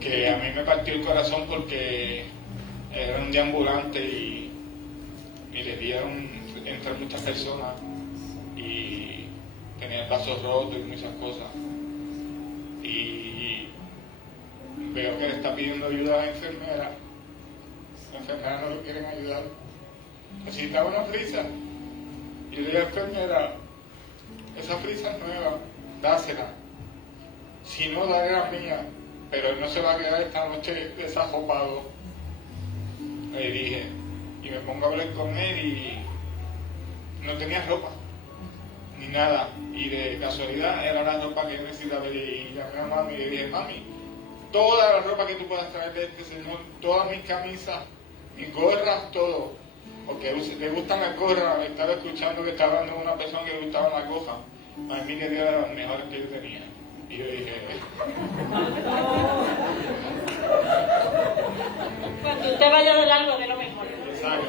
que a mí me partió el corazón porque era un día ambulante y le dieron entre muchas personas y tenía el vaso roto y muchas cosas. Y veo que le está pidiendo ayuda a la enfermera. La enfermera no lo quieren ayudar. Necesitaba una frisa. Y le dije a la enfermera, esa frisa es nueva, dásela. Si no, dale la mía. Pero él no se va a quedar esta noche desajopado. Le dije, y me pongo a hablar con él y no tenía ropa, ni nada. Y de casualidad era la ropa que él necesitaba. Y llamé a mami y le dije, mami, toda la ropa que tú puedas traer de este señor, todas mis camisas, mis gorras, todo. Porque le gustan las gorras. Estaba escuchando que estaba hablando con una persona que le gustaban las gorras. A mí le dio de las mejores que yo tenía. Y yo dije, Cuando usted vaya de largo, de lo mejor. exacto.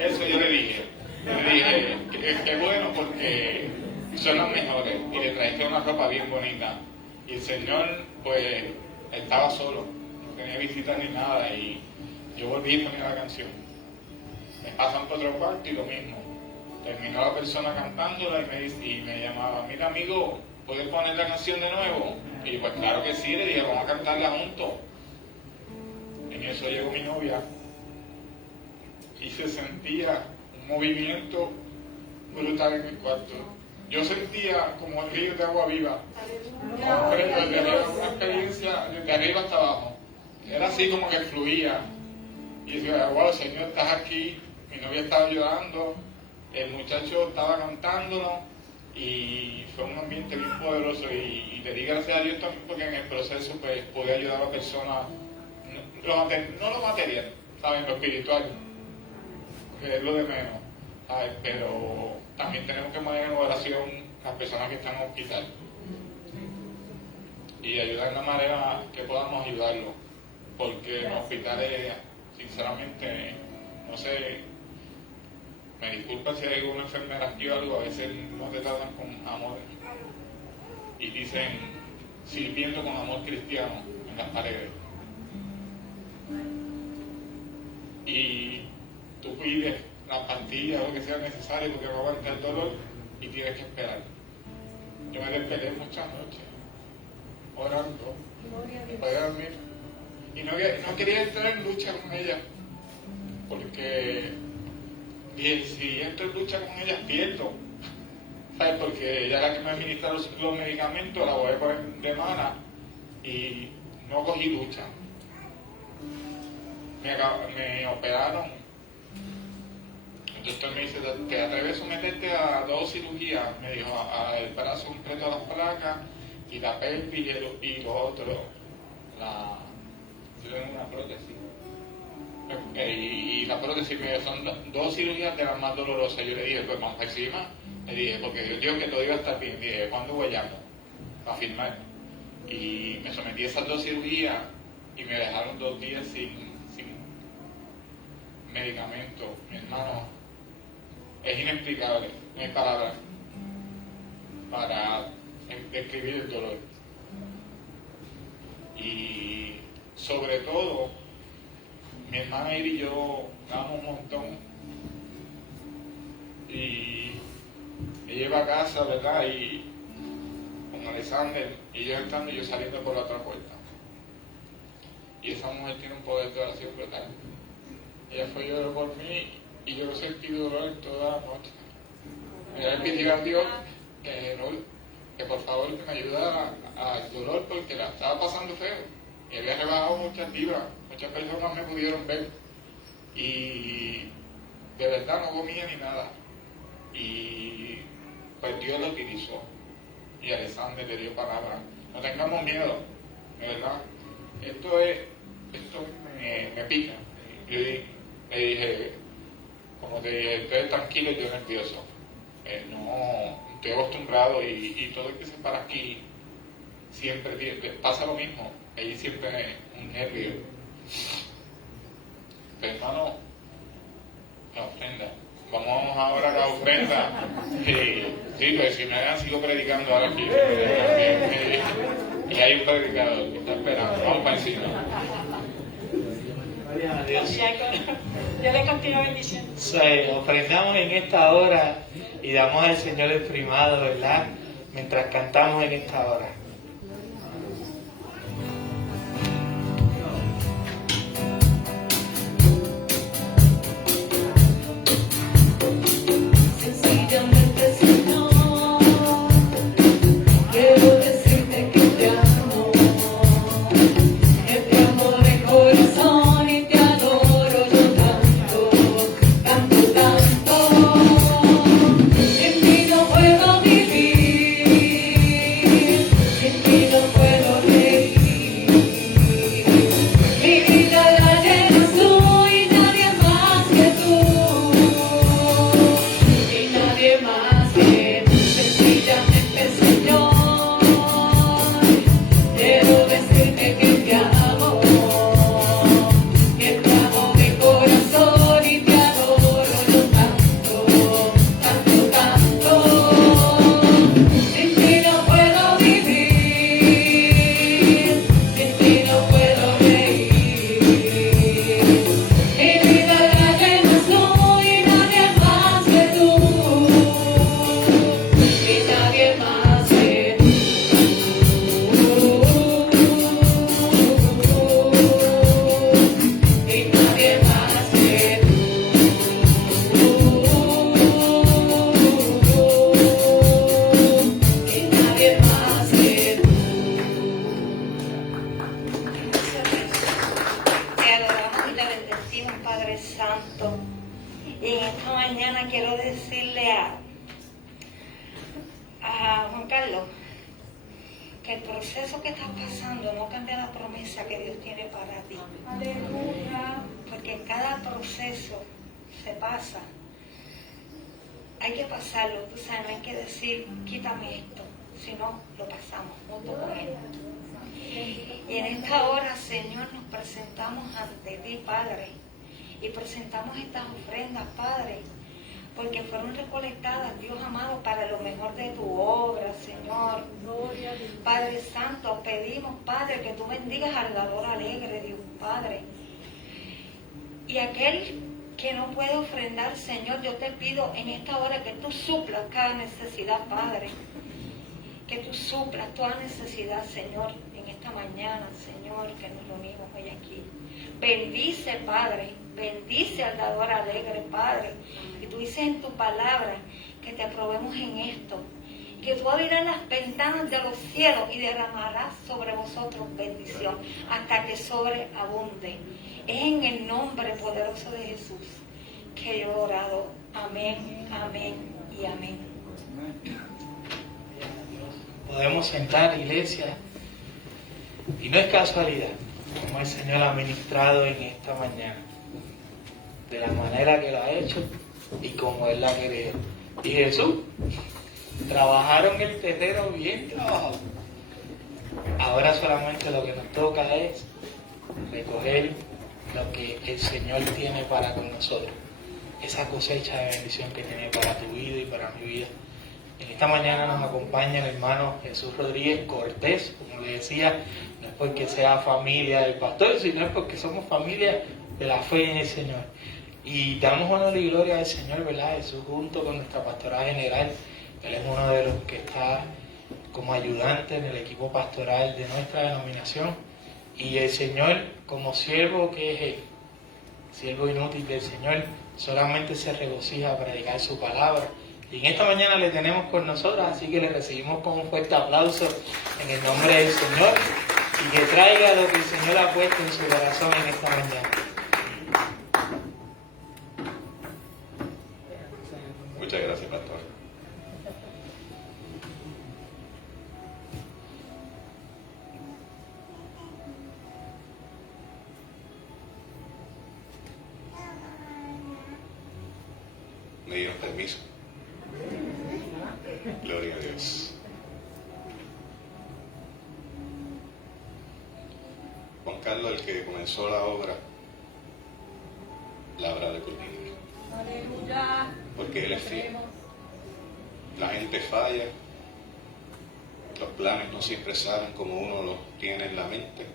Eso yo le dije. Le dije, que bueno porque son las mejores. Y le traje una ropa bien bonita. Y el señor, pues, estaba solo. No tenía visitas ni nada. Y yo volví y ponía la canción. Me pasan por otro cuarto y lo mismo. Terminó la persona cantándola y me llamaba, mira amigo, ¿puedes poner la canción de nuevo? Y yo, pues claro que sí, le dije, vamos a cantarla juntos. En eso llegó mi novia y se sentía un movimiento brutal en el cuarto. Yo sentía como el río de agua viva. Comprendo, desde arriba, una experiencia desde arriba hasta abajo. Era así como que fluía. Y decía, wow, Señor, estás aquí. Mi novia estaba llorando, el muchacho estaba cantándolo y fue un ambiente bien poderoso. Y le di gracias a Dios también porque en el proceso pues pude ayudar a la persona, no lo material, ¿saben? Lo espiritual, que es lo de menos, ¿sabes? Pero también tenemos que poner en oración las personas que están en el hospital y ayudar de la manera que podamos ayudarlo, porque en los hospitales, sinceramente, no sé, me disculpa si hay alguna enfermera aquí o algo, a veces no te tratan con amor y dicen sirviendo con amor cristiano en las paredes. Y tú pides las pastillas o lo que sea necesario porque va a aguantar el dolor y tienes que esperar. Yo me desperté muchas noches orando para dormir y no quería entrar en lucha con ella porque dije, si entro en lucha con ella pierdo, ¿sabes? Porque ella la que me administra los medicamentos, la voy a poner de mala y no cogí lucha. Me operaron. El doctor me dice, ¿te atreves a someterte a 2 cirugías? Me dijo, el brazo completo de las placas y la pelvis y lo otro, yo tengo una prótesis. Y la prótesis son 2 cirugías de las más dolorosas. Yo le dije, pues vamos encima. Le dije, porque Dios dijo que todo iba a estar bien. Dije, ¿cuándo voy a llamar? Para firmar. Y me sometí a esas 2 cirugías y me dejaron 2 días sin medicamento. Mi hermano, es inexplicable, no hay palabras para describir el dolor. Y sobre todo, mi hermana y yo damos un montón y ella lleva a casa, ¿verdad? Y con Alexander, y ellos entrando y yo saliendo por la otra puerta. Y esa mujer tiene un poder de oración brutal. Ella fue y lloró por mí y yo sentí dolor toda la noche. Me le pedí a Dios que por favor me ayudara al dolor porque la estaba pasando feo. Y había rebajado muchas libras, muchas personas me pudieron ver. Y de verdad no comía ni nada. Y pues Dios lo utilizó. Y Alexander le dio palabra. No tengamos miedo, de verdad. Esto me pica. Yo le dije, como te dije, estoy tranquilo y yo nervioso. No, estoy acostumbrado y todo el que se para aquí siempre pasa lo mismo. Ahí siempre un nervio. Pero hermano, la ofrenda. Vamos ahora a la ofrenda. Sí, pues si me han sido predicando ahora aquí. Y hay un predicador que está esperando. Vamos para encima. Gloria a Dios. Yo le continúo bendiciendo. Ofrendamos en esta hora y damos al Señor el primado, ¿verdad? Mientras cantamos en esta hora. Sencillamente, Señor, quiero decirte que te amo de corazón y te adoro yo tanto, tanto, tanto. Sin ti no puedo vivir, sin ti no puedo reír. Mi vida la llenas tú y nadie más que tú. Y nadie más que tú, sencillamente, Señor, quiero decirte que te amo de corazón y te adoro yo tanto, tanto, tanto. Sin ti no puedo vivir, sin ti no puedo reír. Mi vida la llenas tú y nadie más que tú. Y nadie más que tú. Y nadie más que tú. Y nadie más que tú. Te adoramos y te bendecimos, Padre Santo. Y en esta mañana quiero decirle a Juan Carlos que el proceso que estás pasando no cambia la promesa que Dios tiene para ti. Porque en cada proceso se pasa. Hay que pasarlo, tú sabes, no hay que decir, quítame esto, sino lo pasamos junto con Él. Y en esta hora, Señor, nos presentamos ante ti, Padre, y presentamos estas ofrendas, Padre, porque fueron recolectadas, Dios amado, para lo mejor de tu obra, Señor. Padre Santo, pedimos, Padre, que tú bendigas al dador alegre, Dios Padre. Y aquel que no puede ofrendar, Señor, yo te pido en esta hora que tú suplas cada necesidad, Padre. Que tú suplas toda necesidad, Señor, en esta mañana, Señor, que nos reunimos hoy aquí. Bendice, Padre, bendice al dador alegre, Padre. Y tú dices en tu palabra que te aprobemos en esto, que tú abrirás las ventanas de los cielos y derramarás sobre vosotros bendición hasta que sobreabunde. Es en el nombre poderoso de Jesús que yo he orado. Amén, amén y amén. Podemos sentar, iglesia, y no es casualidad como el Señor ha ministrado en esta mañana, de la manera que lo ha hecho y como Él la quería. Y Jesús, trabajaron el terreno bien trabajado. Ahora solamente lo que nos toca es recoger lo que el Señor tiene para con nosotros, esa cosecha de bendición que tiene para tu vida y para mi vida. En esta mañana nos acompaña el hermano Jesús Rodríguez Cortés, como le decía, no es porque sea familia del pastor, sino es porque somos familia de la fe en el Señor. Y damos honor y gloria al Señor, ¿verdad? Jesús, junto con nuestra pastora general, Él es uno de los que está como ayudante en el equipo pastoral de nuestra denominación. Y el Señor, como siervo que es Él, siervo inútil del Señor, solamente se regocija a predicar su palabra. Y en esta mañana le tenemos con nosotros, así que le recibimos con un fuerte aplauso en el nombre del Señor y que traiga lo que el Señor ha puesto en su corazón en esta mañana. Muchas gracias, pastor. Me dieron permiso. Gloria a Dios. Juan Carlos, el que comenzó la obra, la habrá de culminar. Porque Él es fiel. La gente falla, los planes no siempre salen como uno los tiene en la mente,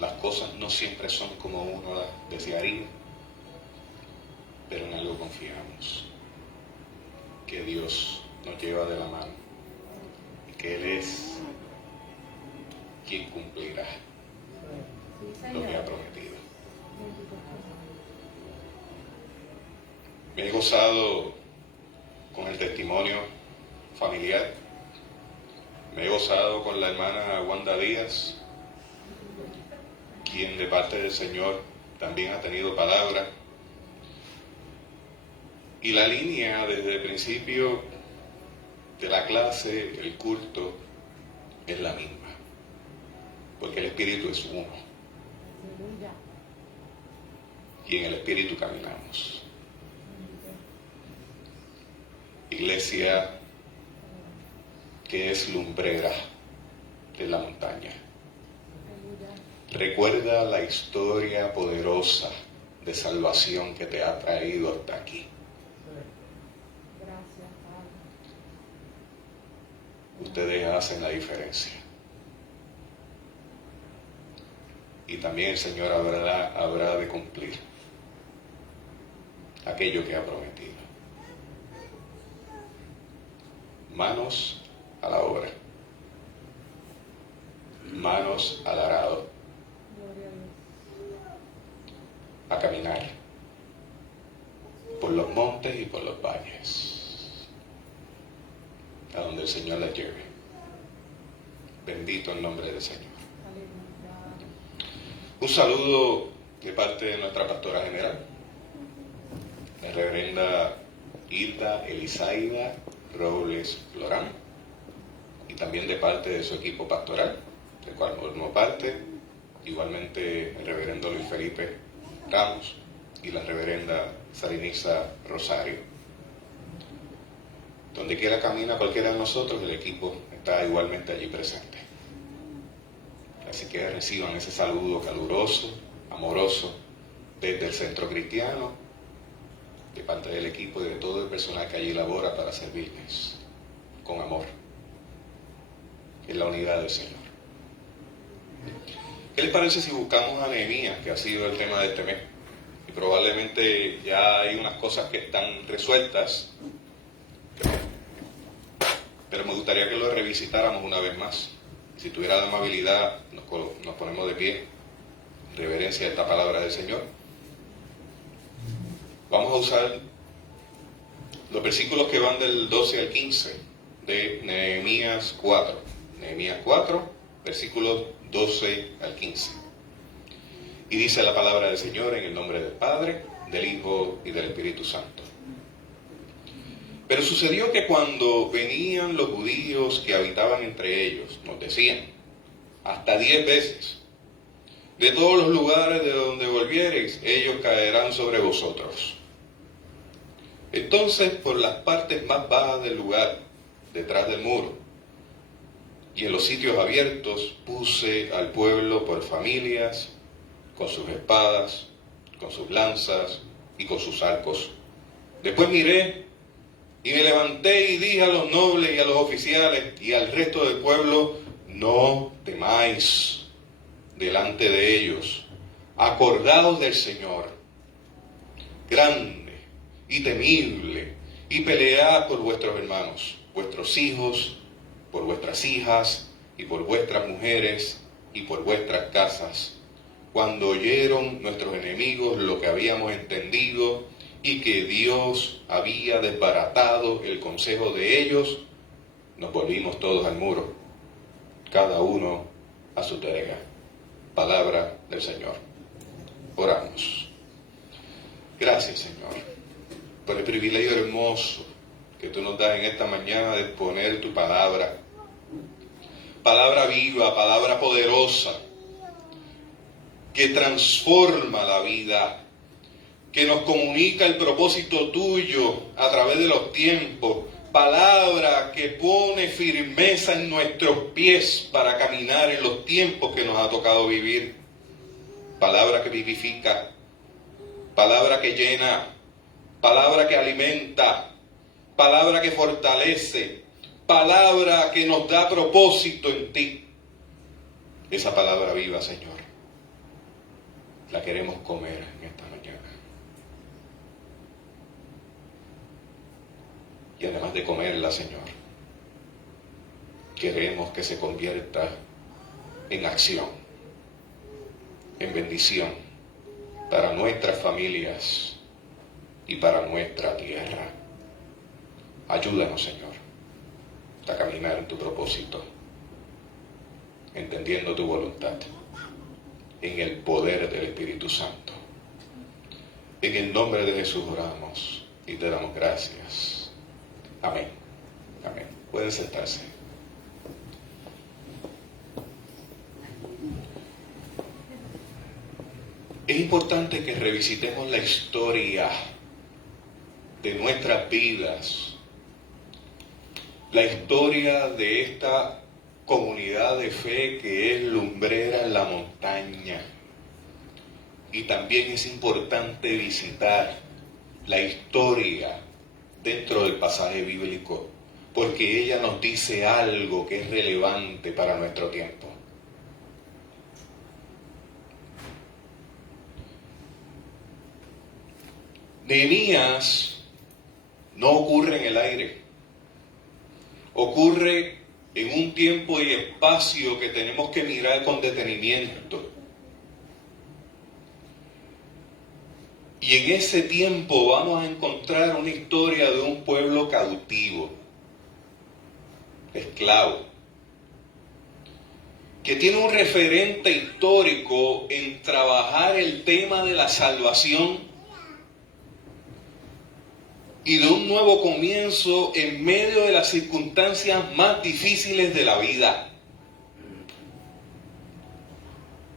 las cosas no siempre son como uno las desearía, pero en algo confiamos, que Dios nos lleva de la mano, que Él es quien cumplirá lo que ha prometido. Me he gozado con el testimonio familiar, me he gozado con la hermana Wanda Díaz, quien de parte del Señor también ha tenido palabra. Y la línea desde el principio de la clase, el culto, es la misma, porque el Espíritu es uno. Y en el Espíritu caminamos. Iglesia que es lumbrera de la montaña. Recuerda la historia poderosa de salvación que te ha traído hasta aquí. Ustedes hacen la diferencia. Y también el Señor habrá de cumplir aquello que ha prometido. Manos a la obra. Manos al arado. A caminar por los montes y por los valles, a donde el Señor les lleve. Bendito el nombre del Señor. Un saludo de parte de nuestra pastora general, la reverenda Hilda Elisaida Robles Florán, y también de parte de su equipo pastoral, del cual formo parte, igualmente el reverendo Luis Felipe Ramos y la reverenda Salinisa Rosario. Donde quiera camina cualquiera de nosotros, el equipo está igualmente allí presente. Así que reciban ese saludo caluroso, amoroso, desde el Centro Cristiano, de parte del equipo y de todo el personal que allí labora para servirles con amor, en la unidad del Señor. ¿Qué les parece si buscamos a Nehemías, que ha sido el tema de este mes? Y probablemente ya hay unas cosas que están resueltas, pero me gustaría que lo revisitáramos una vez más. Si tuviera la amabilidad, nos ponemos de pie, en reverencia a esta palabra del Señor. Vamos a usar los versículos que van del 12 al 15 de Nehemías 4. Nehemías 4, versículos 12 al 15. Y dice la palabra del Señor en el nombre del Padre, del Hijo y del Espíritu Santo. Pero sucedió que cuando venían los judíos que habitaban entre ellos, nos decían, hasta 10 veces, de todos los lugares de donde volviereis, ellos caerán sobre vosotros. Entonces, por las partes más bajas del lugar, detrás del muro, y en los sitios abiertos, puse al pueblo por familias, con sus espadas, con sus lanzas y con sus arcos. Después miré y me levanté y dije a los nobles y a los oficiales y al resto del pueblo, no temáis delante de ellos, acordaos del Señor, grande y temible, y pelead por vuestros hermanos, vuestros hijos, por vuestras hijas y por vuestras mujeres y por vuestras casas. Cuando oyeron nuestros enemigos lo que habíamos entendido y que Dios había desbaratado el consejo de ellos, nos volvimos todos al muro, cada uno a su tarea. Palabra del Señor. Oramos. Gracias, Señor, por el privilegio hermoso que tú nos das en esta mañana de exponer tu palabra. Palabra viva, palabra poderosa, que transforma la vida, que nos comunica el propósito tuyo a través de los tiempos. Palabra que pone firmeza en nuestros pies para caminar en los tiempos que nos ha tocado vivir. Palabra que vivifica, palabra que llena, palabra que alimenta, palabra que fortalece, palabra que nos da propósito en ti. Esa palabra viva, Señor, la queremos comer en esta mañana. Y además de comerla, Señor, queremos que se convierta en acción, en bendición para nuestras familias y para nuestra tierra. Ayúdanos, Señor, a caminar en tu propósito, entendiendo tu voluntad, en el poder del Espíritu Santo. En el nombre de Jesús oramos y te damos gracias. Amén. Amén. Pueden sentarse. Es importante que revisitemos la historia de nuestras vidas, la historia de esta comunidad de fe que es lumbrera en la montaña. Y también es importante visitar la historia dentro del pasaje bíblico, porque ella nos dice algo que es relevante para nuestro tiempo. Nehemías no ocurre en el aire, ocurre en un tiempo y espacio que tenemos que mirar con detenimiento. Y en ese tiempo vamos a encontrar una historia de un pueblo cautivo, esclavo, que tiene un referente histórico en trabajar el tema de la salvación y de un nuevo comienzo en medio de las circunstancias más difíciles de la vida.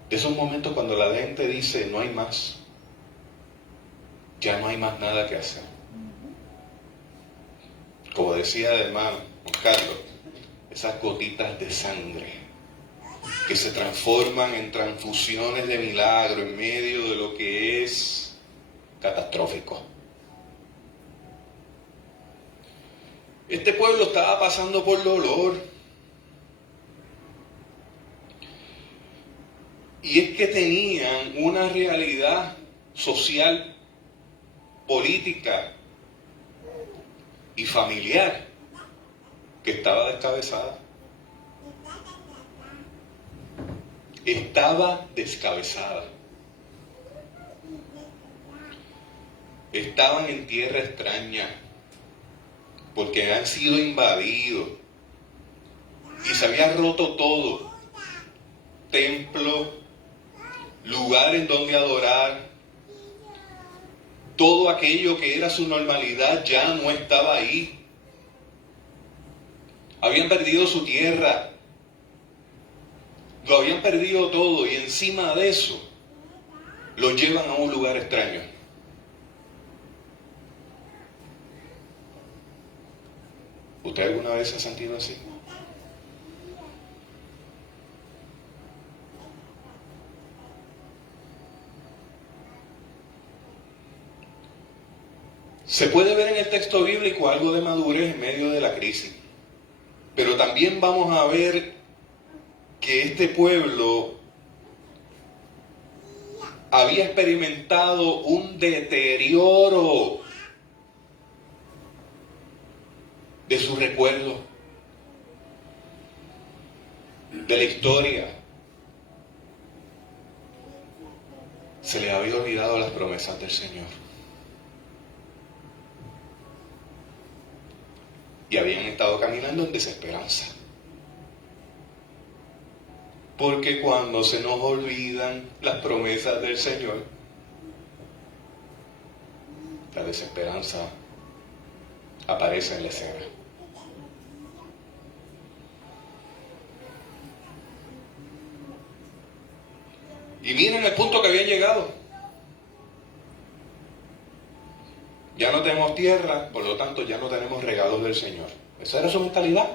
De esos momentos cuando la gente dice no hay más. Ya no hay más nada que hacer. Como decía el hermano Juan Carlos, esas gotitas de sangre que se transforman en transfusiones de milagro en medio de lo que es catastrófico. Este pueblo estaba pasando por dolor. Y es que tenían una realidad social, política y familiar que estaba descabezada. Estaba descabezada. Estaban en tierra extraña porque han sido invadidos y se había roto todo: templo, lugar en donde adorar. Todo aquello que era su normalidad ya no estaba ahí. Habían perdido su tierra. Lo habían perdido todo y encima de eso lo llevan a un lugar extraño. ¿Usted alguna vez se ha sentido así? Se puede ver en el texto bíblico algo de madurez en medio de la crisis, pero también vamos a ver que este pueblo había experimentado un deterioro de su recuerdo, de la historia. Se le había olvidado las promesas del Señor. Y habían estado caminando en desesperanza. Porque cuando se nos olvidan las promesas del Señor, la desesperanza aparece en la escena. Y miren el punto que habían llegado. Ya no tenemos tierra, por lo tanto ya no tenemos regalos del Señor. Esa era su mentalidad.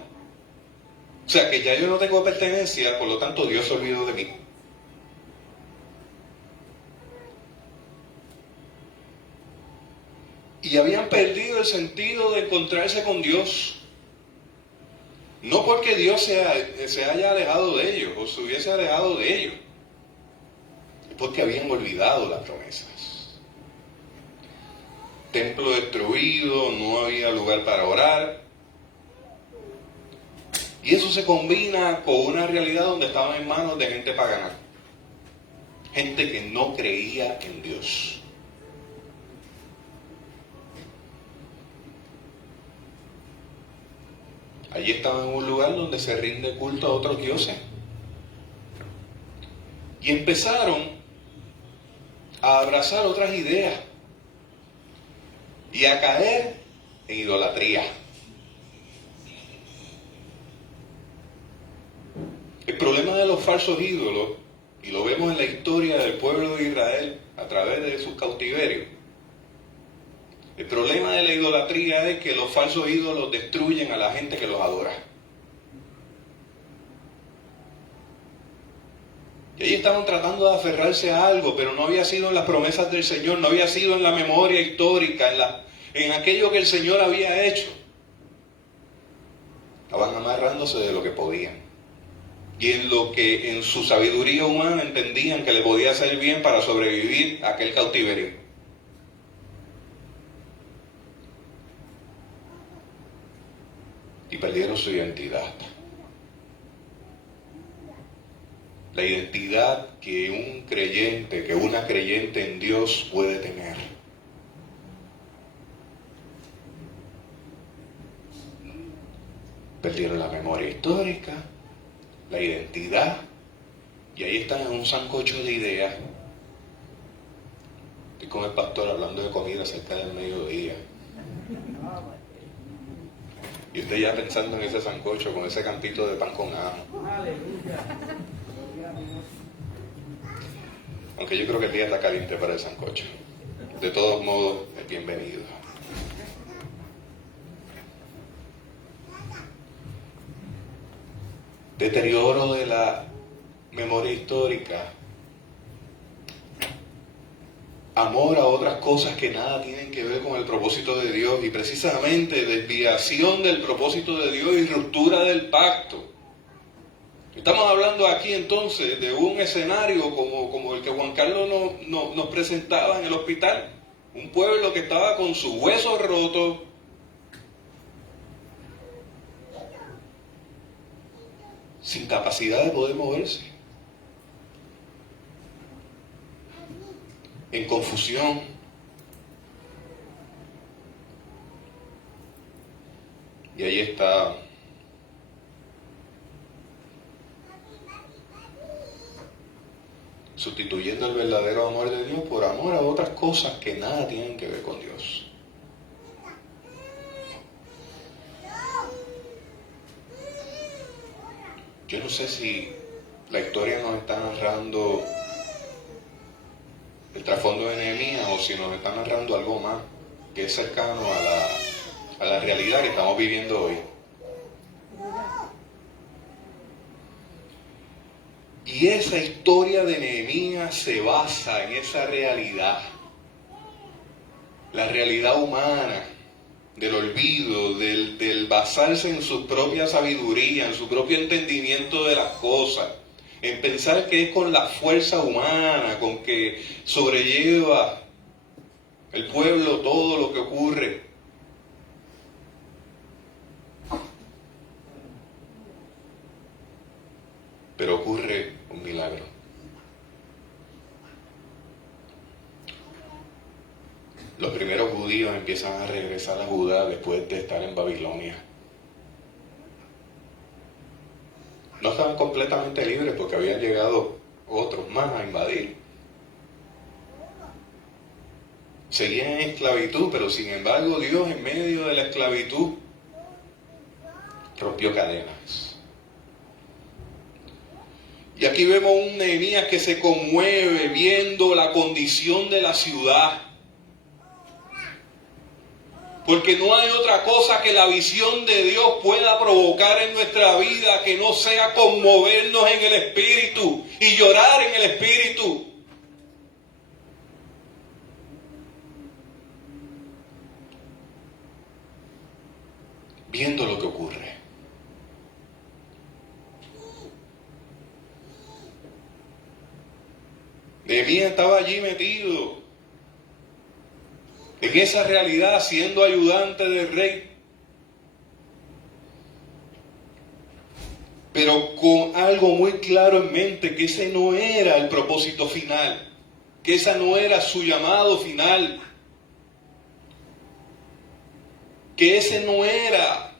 O sea que ya yo no tengo pertenencia, por lo tanto Dios se olvidó de mí. Y habían perdido el sentido de encontrarse con Dios. No porque Dios se haya alejado de ellos o se hubiese alejado de ellos. Es porque habían olvidado las promesas. Templo destruido, no había lugar para orar. Y eso se combina con una realidad donde estaban en manos de gente pagana. Gente que no creía en Dios. Allí estaban en un lugar donde se rinde culto a otros dioses. Y empezaron a abrazar otras ideas y a caer en idolatría. El problema de los falsos ídolos, y lo vemos en la historia del pueblo de Israel a través de sus cautiverios, el problema de la idolatría es que los falsos ídolos destruyen a la gente que los adora. Y ellos estaban tratando de aferrarse a algo, pero no había sido en las promesas del Señor, no había sido en la memoria histórica, en aquello que el Señor había hecho. Estaban amarrándose de lo que podían. Y en lo que en su sabiduría humana entendían que le podía hacer bien para sobrevivir a aquel cautiverio. Y perdieron su identidad. La identidad que un creyente, que una creyente en Dios puede tener. Perdieron la memoria histórica, la identidad, y ahí están en un sancocho de ideas. Estoy con el pastor hablando de comida cerca del mediodía. Y usted ya pensando en ese sancocho con ese cantito de pan con ajo. Aunque yo creo que el día está caliente para el sancocho. De todos modos, es bienvenido. Deterioro de la memoria histórica. Amor a otras cosas que nada tienen que ver con el propósito de Dios, y precisamente desviación del propósito de Dios y ruptura del pacto. Estamos hablando aquí entonces de un escenario como el que Juan Carlos nos presentaba en el hospital. Un pueblo que estaba con sus huesos rotos, sin capacidad de poder moverse, en confusión. Y ahí está sustituyendo el verdadero amor de Dios por amor a otras cosas que nada tienen que ver con Dios. Yo no sé si la historia nos está narrando el trasfondo de Nehemías o si nos está narrando algo más que es cercano a la realidad que estamos viviendo hoy. Y esa historia de Nehemías se basa en esa realidad, la realidad humana, del olvido, del basarse en su propia sabiduría, en su propio entendimiento de las cosas, en pensar que es con la fuerza humana con que sobrelleva el pueblo todo lo que ocurre. pero ocurre un milagro. Los primeros judíos empiezan a regresar a Judá después de estar en Babilonia. No estaban completamente libres porque habían llegado otros más a invadir. Seguían en esclavitud, pero sin embargo Dios en medio de la esclavitud rompió cadenas. Y aquí vemos un Nehemías que se conmueve viendo la condición de la ciudad. Porque no hay otra cosa que la visión de Dios pueda provocar en nuestra vida que no sea conmovernos en el Espíritu y llorar en el Espíritu. Viendo lo que ocurre. Nehemías estaba allí metido en esa realidad, siendo ayudante del rey, pero con algo muy claro en mente, que ese no era el propósito final, que esa no era su llamado final, que ese no era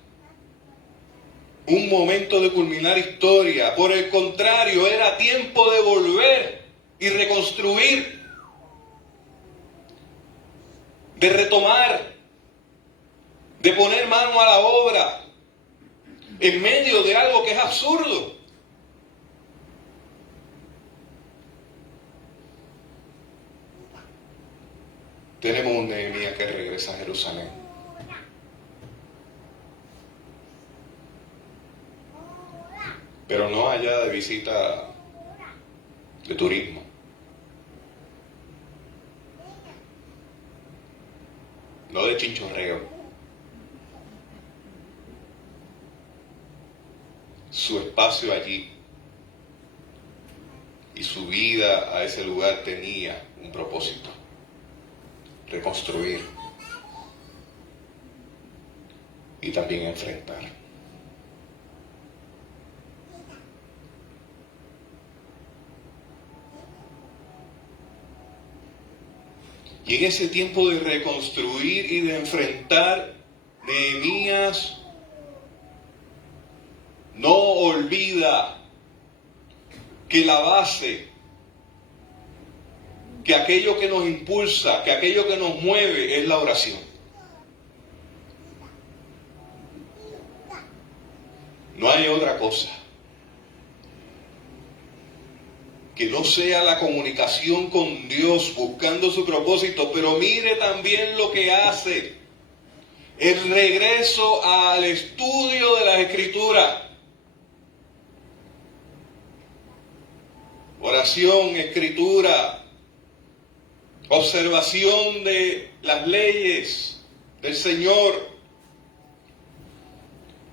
un momento de culminar historia. Por el contrario, era tiempo de volver y reconstruir, de retomar, de poner mano a la obra en medio de algo que es absurdo. Tenemos un Nehemías que regresa a Jerusalén. Pero no allá de visita de turismo. No de chinchorreo. Su espacio allí y su vida a ese lugar tenía un propósito: reconstruir y también enfrentar. Y en ese tiempo de reconstruir y de enfrentar, Nehemías no olvida que la base, que aquello que nos impulsa, que aquello que nos mueve es la oración. No hay otra cosa que no sea la comunicación con Dios, buscando su propósito. Pero mire también lo que hace: el regreso al estudio de las Escrituras. Oración, escritura, observación de las leyes del Señor.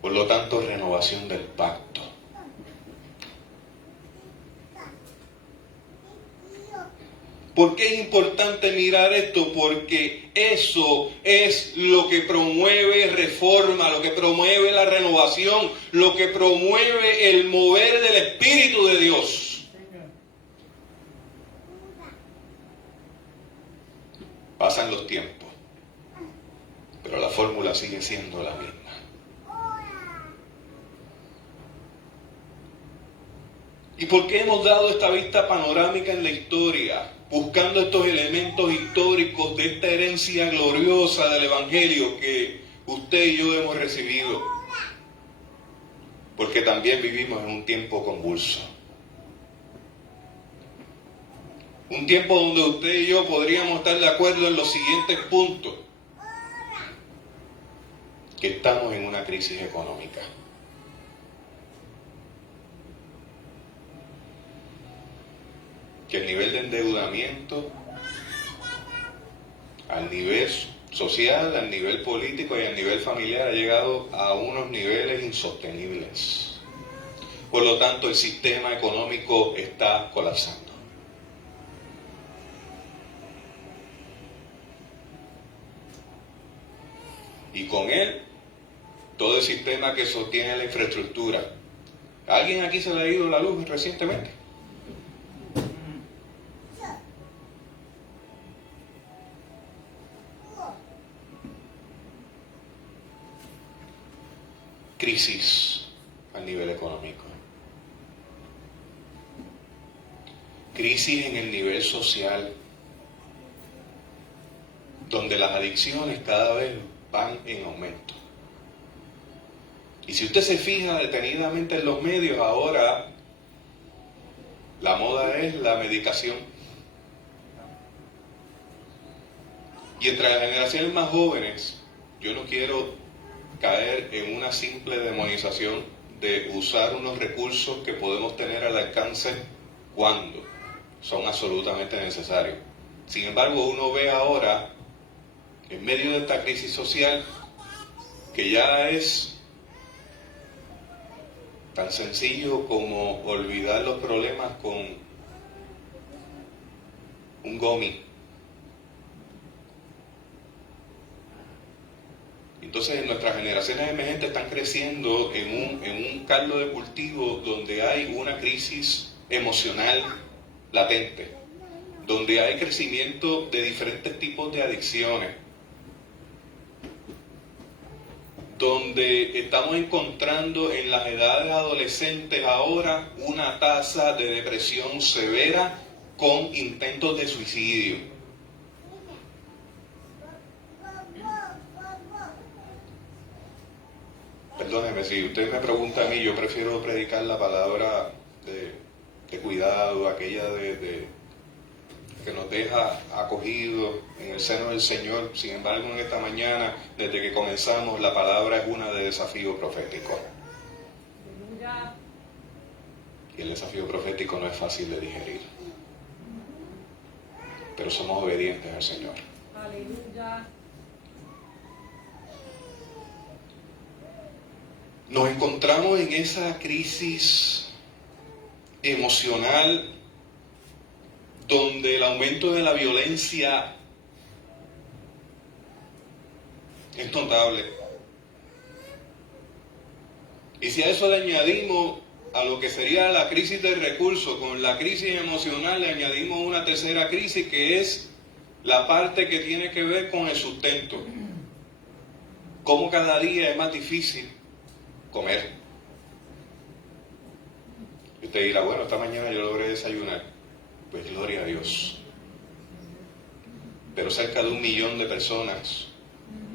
Por lo tanto, renovación del pacto. ¿Por qué es importante mirar esto? Porque eso es lo que promueve reforma, lo que promueve la renovación, lo que promueve el mover del Espíritu de Dios. Pasan los tiempos, pero la fórmula sigue siendo la misma. ¿Y por qué hemos dado esta vista panorámica en la historia? Buscando estos elementos históricos de esta herencia gloriosa del Evangelio que usted y yo hemos recibido. Porque también vivimos en un tiempo convulso. Un tiempo donde usted y yo podríamos estar de acuerdo en los siguientes puntos: que estamos en una crisis económica. Que el nivel de endeudamiento, al nivel social, al nivel político y al nivel familiar, ha llegado a unos niveles insostenibles. Por lo tanto, el sistema económico está colapsando. Y con él, todo el sistema que sostiene la infraestructura, ¿A alguien aquí se le ha ido la luz recientemente? Crisis a nivel económico. Crisis en el nivel social, donde las adicciones cada vez van en aumento. Y si usted se fija detenidamente en los medios, ahora la moda es la medicación. Y entre las generaciones más jóvenes, yo no quiero caer en una simple demonización de usar unos recursos que podemos tener al alcance cuando son absolutamente necesarios. Sin embargo, uno ve ahora, en medio de esta crisis social, que ya es tan sencillo como olvidar los problemas con un gomi. Entonces nuestras generaciones emergentes están creciendo en un caldo de cultivo donde hay una crisis emocional latente, donde hay crecimiento de diferentes tipos de adicciones, donde estamos encontrando en las edades adolescentes ahora una tasa de depresión severa con intentos de suicidio. Perdóneme, si usted me pregunta a mí, yo prefiero predicar la palabra de cuidado, aquella que nos deja acogidos en el seno del Señor. Sin embargo, en esta mañana, desde que comenzamos, la palabra es una de desafío profético. Y el desafío profético no es fácil de digerir. Pero somos obedientes al Señor. Aleluya. Nos encontramos en esa crisis emocional donde el aumento de la violencia es notable. Y si a eso le añadimos a lo que sería la crisis de recursos, con la crisis emocional le añadimos una tercera crisis que es la parte que tiene que ver con el sustento. Cómo cada día es más difícil comer. Y usted dirá, bueno, esta mañana yo logré desayunar. Pues gloria a Dios. Pero cerca de 1 millón de personas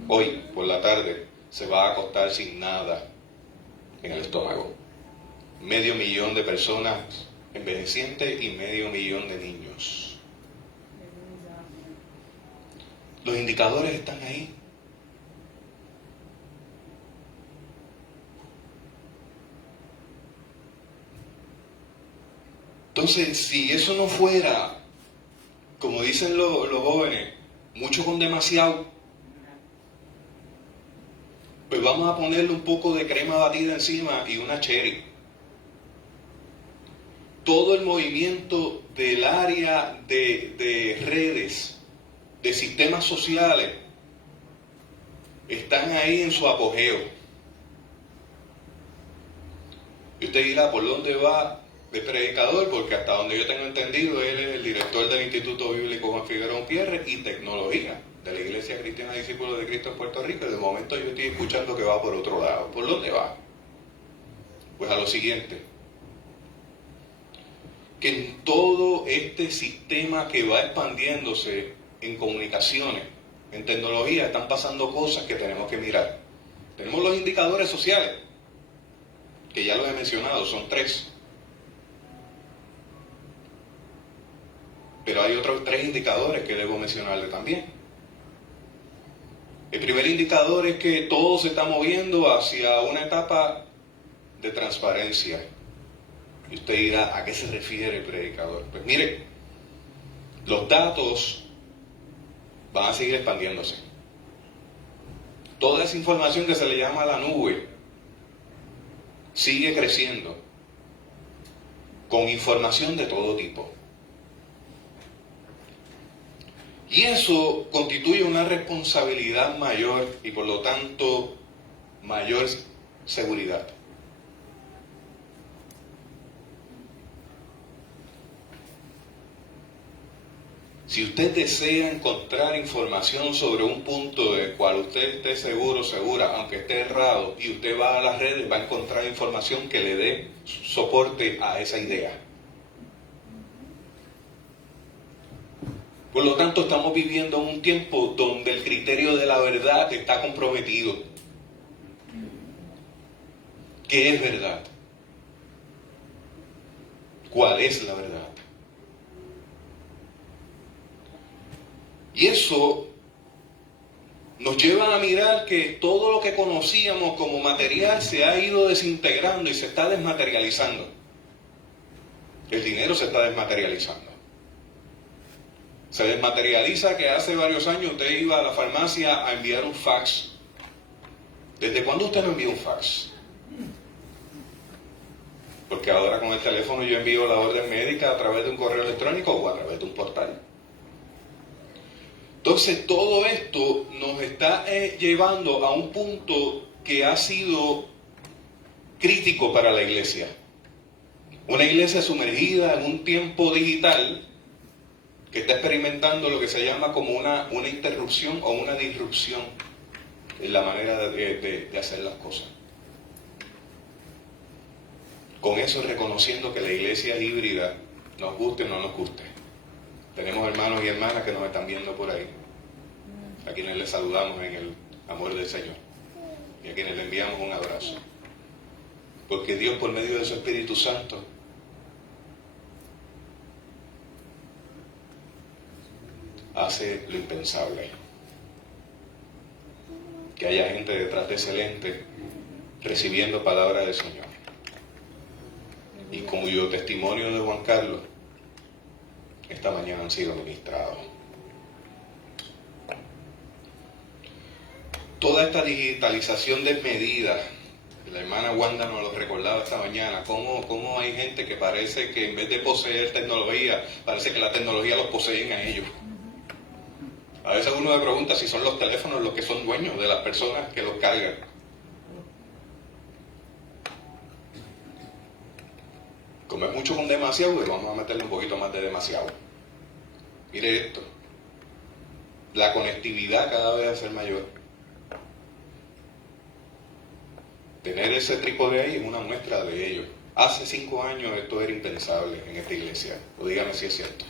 hoy por la tarde se va a acostar sin nada en el estómago. 500,000 de personas envejecientes y 500,000 de niños. Los indicadores están ahí. Entonces, si eso no fuera, como dicen los jóvenes, mucho con demasiado, pues vamos a ponerle un poco de crema batida encima y una cherry. Todo el movimiento del área de redes, de sistemas sociales, están ahí en su apogeo. Y usted dirá, ¿por dónde va de predicador? Porque hasta donde yo tengo entendido, él es el director del Instituto Bíblico Juan Figueroa Gutiérrez y Tecnología de la Iglesia Cristiana Discípulos de Cristo en Puerto Rico, y de momento yo estoy escuchando que va por otro lado. ¿Por dónde va? Pues a lo siguiente, que en todo este sistema que va expandiéndose en comunicaciones, en tecnología, están pasando cosas que tenemos que mirar. Tenemos los indicadores sociales, que ya los he mencionado, son 3. Pero hay otros 3 indicadores que debo mencionarle también. El primer indicador es que todo se está moviendo hacia una etapa de transparencia. Y usted dirá, ¿a qué se refiere el predicador? Pues mire, los datos van a seguir expandiéndose. Toda esa información que se le llama la nube sigue creciendo con información de todo tipo. Y eso constituye una responsabilidad mayor y por lo tanto mayor seguridad. Si usted desea encontrar información sobre un punto del cual usted esté seguro, segura, aunque esté errado, y usted va a las redes, va a encontrar información que le dé soporte a esa idea. Por lo tanto, estamos viviendo en un tiempo donde el criterio de la verdad está comprometido. ¿Qué es verdad? ¿Cuál es la verdad? Y eso nos lleva a mirar que todo lo que conocíamos como material se ha ido desintegrando y se está desmaterializando. El dinero se está desmaterializando. Se desmaterializa que hace varios años usted iba a la farmacia a enviar un fax. ¿Desde cuándo usted no envía un fax? Porque ahora con el teléfono yo envío la orden médica a través de un correo electrónico o a través de un portal. Entonces todo esto nos está llevando a un punto que ha sido crítico para la iglesia. Una iglesia sumergida en un tiempo digital que está experimentando lo que se llama como una interrupción o una disrupción en la manera de hacer las cosas. Con eso reconociendo que la iglesia es híbrida, nos guste o no nos guste. Tenemos hermanos y hermanas que nos están viendo por ahí, a quienes les saludamos en el amor del Señor y a quienes le enviamos un abrazo. Porque Dios, por medio de su Espíritu Santo, hace lo impensable. Que haya gente detrás de ese lente recibiendo palabra del Señor. Y como yo testimonio de Juan Carlos, esta mañana han sido ministrados. Toda esta digitalización desmedida, la hermana Wanda nos lo recordaba esta mañana, cómo hay gente que parece que en vez de poseer tecnología, parece que la tecnología los poseen a ellos. A veces uno me pregunta si son los teléfonos los que son dueños de las personas que los cargan. Como es mucho con demasiado, pues vamos a meterle un poquito más de demasiado. Mire esto. La conectividad cada vez va a ser mayor. Tener ese trípode ahí es una muestra de ello. Hace 5 años esto era impensable en esta iglesia. O dígame si es cierto.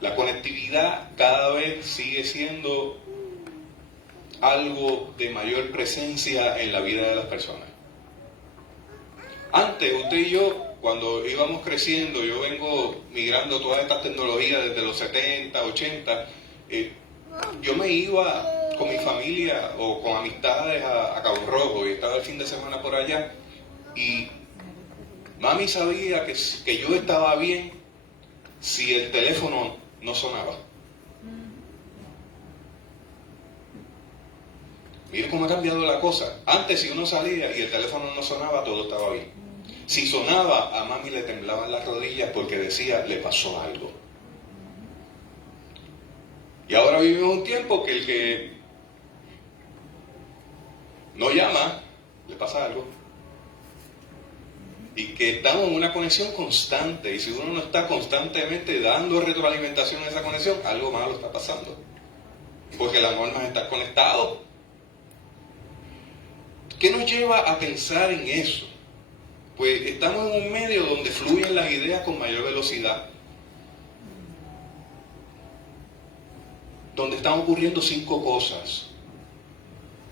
La conectividad cada vez sigue siendo algo de mayor presencia en la vida de las personas. Antes, usted y yo, cuando íbamos creciendo, yo vengo migrando todas estas tecnologías desde los 70, 80, yo me iba con mi familia o con amistades a Cabo Rojo y estaba el fin de semana por allá y mami sabía que yo estaba bien si el teléfono no sonaba. Mire cómo ha cambiado la cosa. Antes, si uno salía y el teléfono no sonaba, todo estaba bien. Si sonaba, a mami le temblaban las rodillas porque decía, le pasó algo. Y ahora vivimos un tiempo que el que no llama, le pasa algo. Y que estamos en una conexión constante. Y si uno no está constantemente dando retroalimentación a esa conexión, algo malo está pasando. Porque la norma es estar conectado. ¿Qué nos lleva a pensar en eso? Pues estamos en un medio donde fluyen las ideas con mayor velocidad. Donde están ocurriendo 5 cosas.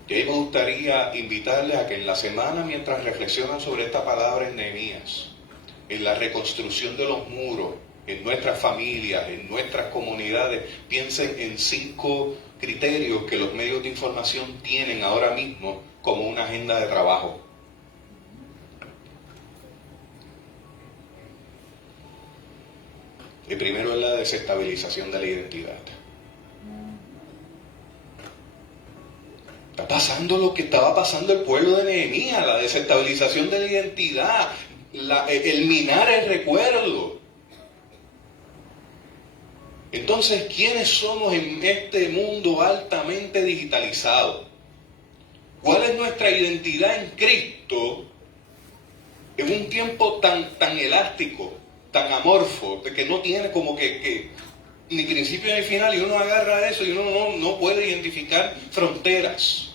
Y ahí me gustaría invitarles a que en la semana, mientras reflexionan sobre esta palabra en Nehemías, en la reconstrucción de los muros, en nuestras familias, en nuestras comunidades, piensen en 5 criterios que los medios de información tienen ahora mismo como una agenda de trabajo. El primero es la desestabilización de la identidad. Está pasando lo que estaba pasando el pueblo de Nehemías, la desestabilización de la identidad, el minar el recuerdo. Entonces, ¿quiénes somos en este mundo altamente digitalizado? ¿Cuál es nuestra identidad en Cristo en un tiempo tan elástico? tan amorfo, de que no tiene como que ni principio ni final, y uno agarra eso y uno no puede identificar fronteras.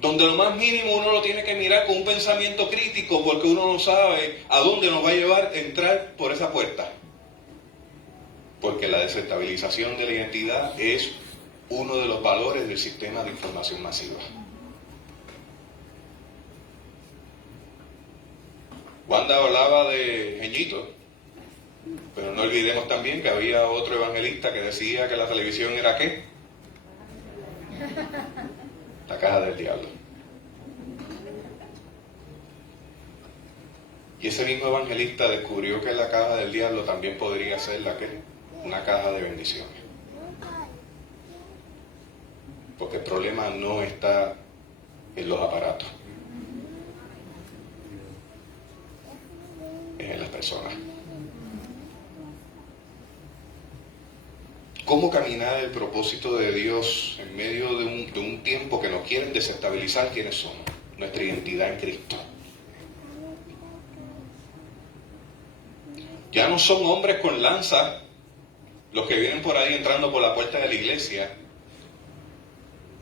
Donde lo más mínimo uno lo tiene que mirar con un pensamiento crítico, porque uno no sabe a dónde nos va a llevar entrar por esa puerta. Porque la desestabilización de la identidad es uno de los valores del sistema de información masiva. Wanda hablaba de Jeñito, pero no olvidemos también que había otro evangelista que decía que la televisión era ¿qué? La caja del diablo. Y ese mismo evangelista descubrió que la caja del diablo también podría ser la que una caja de bendiciones. Porque el problema no está en los aparatos, es en las personas. ¿Cómo caminar el propósito de Dios en medio de un tiempo que nos quieren desestabilizar quiénes somos? Nuestra identidad en Cristo. Ya no son hombres con lanza los que vienen por ahí entrando por la puerta de la iglesia.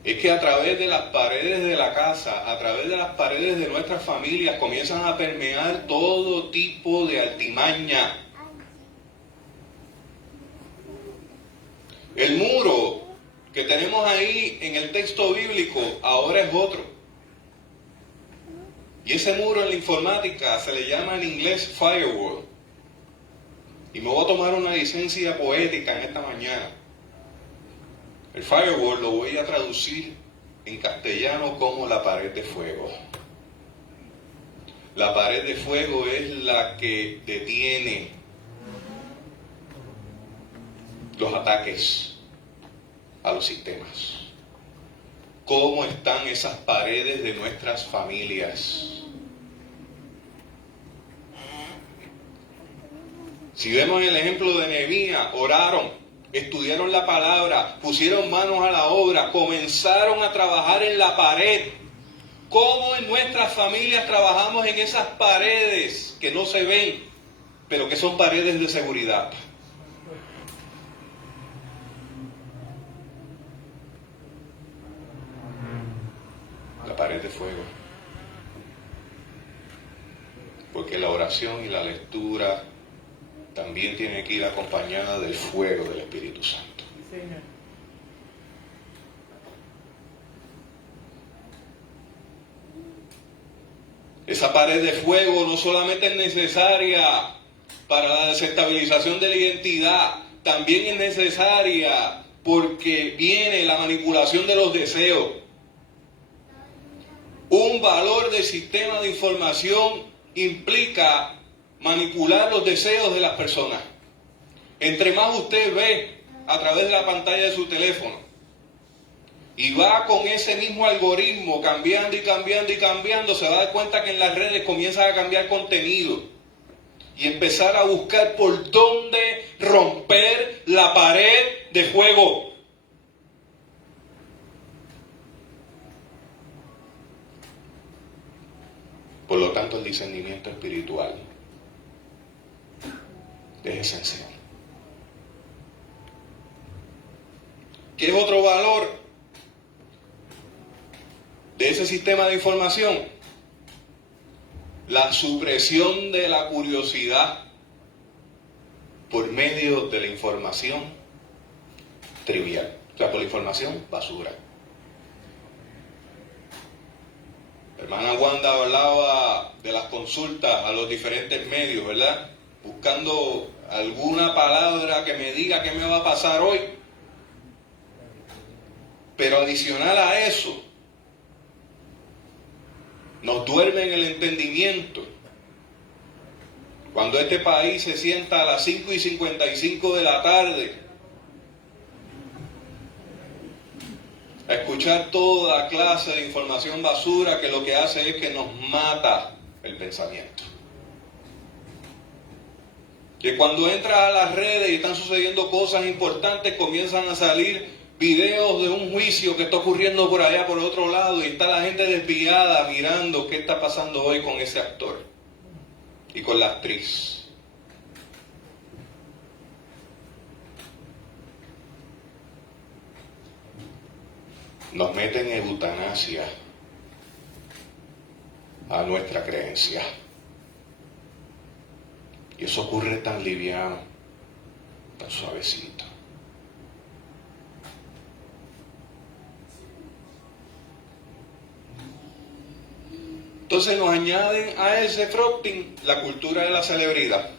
Es que a través de las paredes de la casa, a través de las paredes de nuestras familias, comienzan a permear todo tipo de artimaña. El muro que tenemos ahí en el texto bíblico ahora es otro. Y ese muro en la informática se le llama en inglés firewall. Y me voy a tomar una licencia poética en esta mañana. El firewall lo voy a traducir en castellano como la pared de fuego. La pared de fuego es la que detiene los ataques a los sistemas. ¿Cómo están esas paredes de nuestras familias? Si vemos el ejemplo de Nehemías, oraron, estudiaron la palabra, pusieron manos a la obra, comenzaron a trabajar en la pared. ¿Cómo en nuestras familias trabajamos en esas paredes que no se ven, pero que son paredes de seguridad? La pared de fuego. Porque la oración y la lectura también tiene que ir acompañada del fuego del Espíritu Santo. Esa pared de fuego no solamente es necesaria para la desestabilización de la identidad, también es necesaria porque viene la manipulación de los deseos. Un valor del sistema de información implica manipular los deseos de las personas. Entre más usted ve a través de la pantalla de su teléfono y va con ese mismo algoritmo cambiando y cambiando y cambiando, se va a dar cuenta que en las redes comienza a cambiar contenido y empezar a buscar por dónde romper la pared de fuego. Por lo tanto, el discernimiento espiritual es esencial. ¿Qué es otro valor de ese sistema de información? La supresión de la curiosidad por medio de la información trivial. O sea, por la información basura. La hermana Wanda hablaba de las consultas a los diferentes medios, ¿verdad? Buscando alguna palabra que me diga qué me va a pasar hoy. Pero adicional a eso, nos duermen el entendimiento. Cuando este país se sienta a las 5:55 de la tarde a escuchar toda clase de información basura que lo que hace es que nos mata el pensamiento. Que cuando entras a las redes y están sucediendo cosas importantes, comienzan a salir videos de un juicio que está ocurriendo por allá, por otro lado, y está la gente desviada mirando qué está pasando hoy con ese actor. y con la actriz. Nos meten en eutanasia a nuestra creencia. Y eso ocurre tan liviano, tan suavecito. Entonces nos añaden a ese frosting la cultura de la celebridad.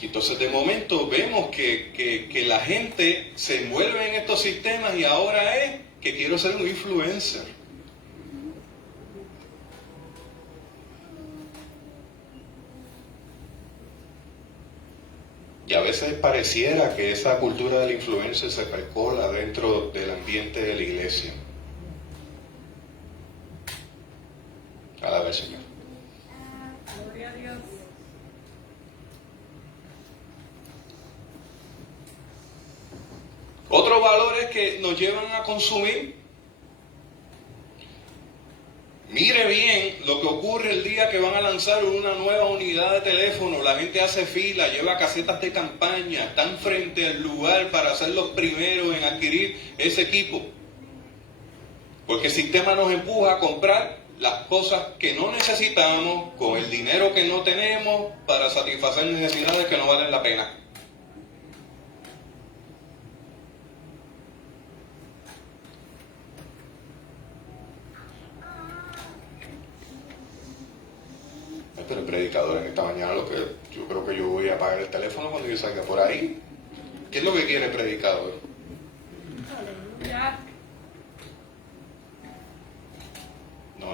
Y entonces de momento vemos que la gente se envuelve en estos sistemas y ahora es que quiero ser un influencer. Y a veces pareciera que esa cultura del influencer se percola dentro del ambiente de la iglesia. Alaba al Señor. Gloria a Dios. Otros valores que nos llevan a consumir. Mire bien lo que ocurre el día que van a lanzar una nueva unidad de teléfono. La gente hace fila, lleva casetas de campaña, están frente al lugar para ser los primeros en adquirir ese equipo. Porque el sistema nos empuja a comprar las cosas que no necesitamos con el dinero que no tenemos para satisfacer necesidades que no valen la pena. Pero el predicador en esta mañana, yo creo que yo voy a apagar el teléfono cuando yo salga por ahí. ¿Qué es lo que quiere el predicador? Aleluya. No.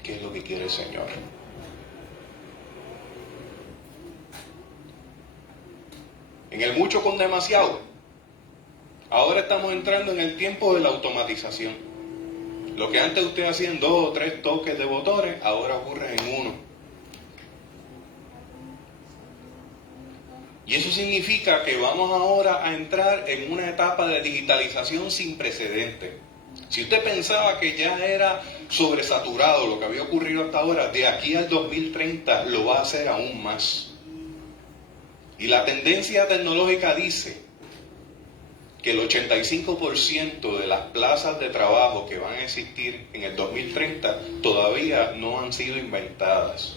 ¿Qué es lo que quiere el Señor? En el mucho con demasiado. Ahora estamos entrando en el tiempo de la automatización. Lo que antes usted hacía en 2 o 3 toques de botones, ahora ocurre en uno. Y eso significa que vamos ahora a entrar en una etapa de digitalización sin precedentes. Si usted pensaba que ya era sobresaturado lo que había ocurrido hasta ahora, de aquí al 2030 lo va a hacer aún más. Y la tendencia tecnológica dice que el 85% de las plazas de trabajo que van a existir en el 2030 todavía no han sido inventadas.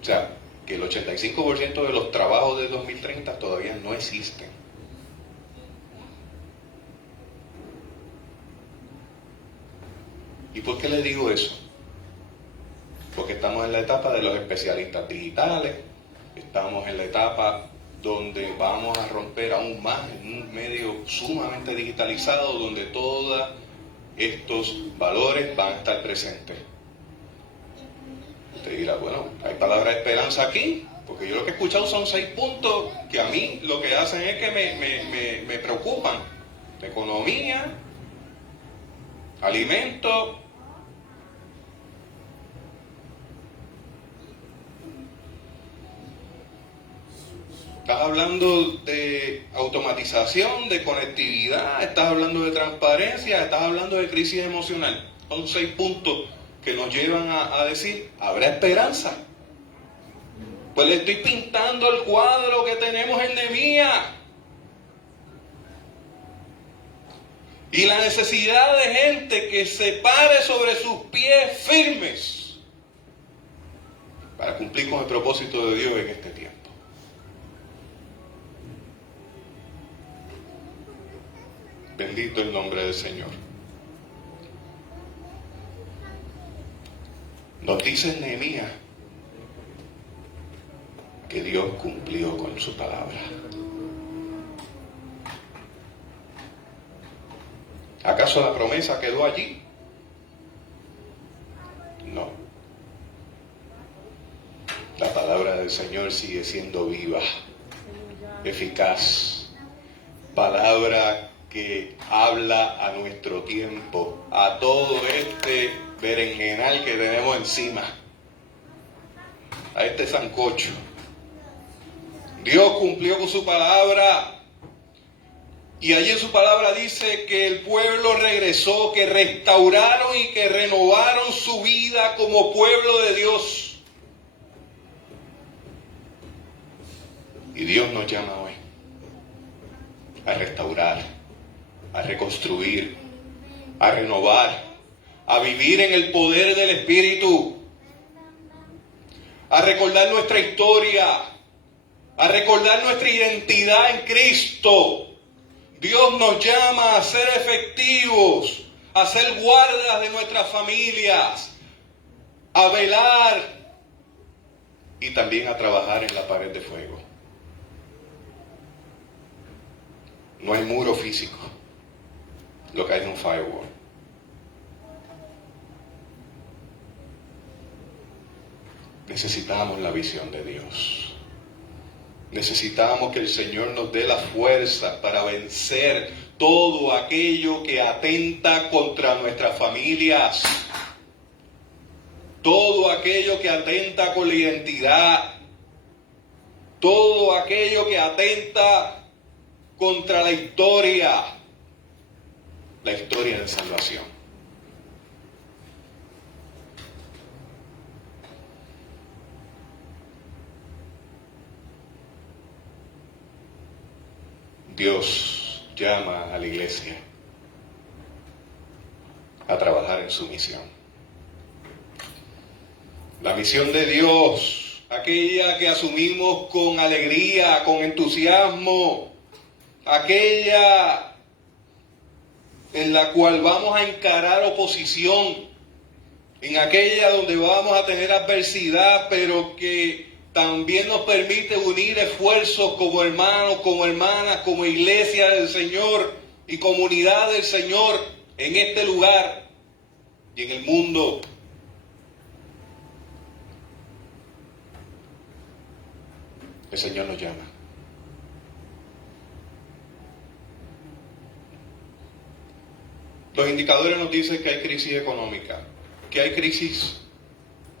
O sea, que el 85% de los trabajos de 2030 todavía no existen. ¿Y por qué le digo eso? Porque estamos en la etapa de los especialistas digitales, estamos en la etapa donde vamos a romper aún más en un medio sumamente digitalizado, donde todos estos valores van a estar presentes. Usted dirá, bueno, hay palabra de esperanza aquí, porque yo lo que he escuchado son 6 puntos que a mí lo que hacen es que me preocupan. Economía, alimento, estás hablando de automatización, de conectividad, estás hablando de transparencia, estás hablando de crisis emocional. Son 6 puntos que nos llevan a decir, ¿habrá esperanza? Pues le estoy pintando el cuadro que tenemos en Nehemías. Y la necesidad de gente que se pare sobre sus pies firmes para cumplir con el propósito de Dios en este tiempo. Bendito el nombre del Señor. Nos dice Nehemías que Dios cumplió con su palabra. ¿Acaso la promesa quedó allí? No. La palabra del Señor sigue siendo viva, eficaz. Palabra que habla a nuestro tiempo, a todo este berenjenal que tenemos encima, a este sancocho. Dios cumplió con su palabra. Y allí en su palabra dice que el pueblo regresó, que restauraron y que renovaron su vida como pueblo de Dios. Y Dios nos llama hoy a restaurar, a reconstruir, a renovar, a vivir en el poder del Espíritu, a recordar nuestra historia, a recordar nuestra identidad en Cristo. Dios nos llama a ser efectivos, a ser guardas de nuestras familias, a velar y también a trabajar en la pared de fuego. No hay muro físico, lo que hay es un firewall. Necesitamos la visión de Dios. Necesitamos que el Señor nos dé la fuerza para vencer todo aquello que atenta contra nuestras familias, todo aquello que atenta con la identidad, todo aquello que atenta contra la historia de salvación. Dios llama a la iglesia a trabajar en su misión. La misión de Dios, aquella que asumimos con alegría, con entusiasmo, aquella en la cual vamos a encarar oposición, en aquella donde vamos a tener adversidad, pero que también nos permite unir esfuerzos como hermanos, como hermanas, como iglesia del Señor y comunidad del Señor en este lugar y en el mundo. El Señor nos llama. Los indicadores nos dicen que hay crisis económica, que hay crisis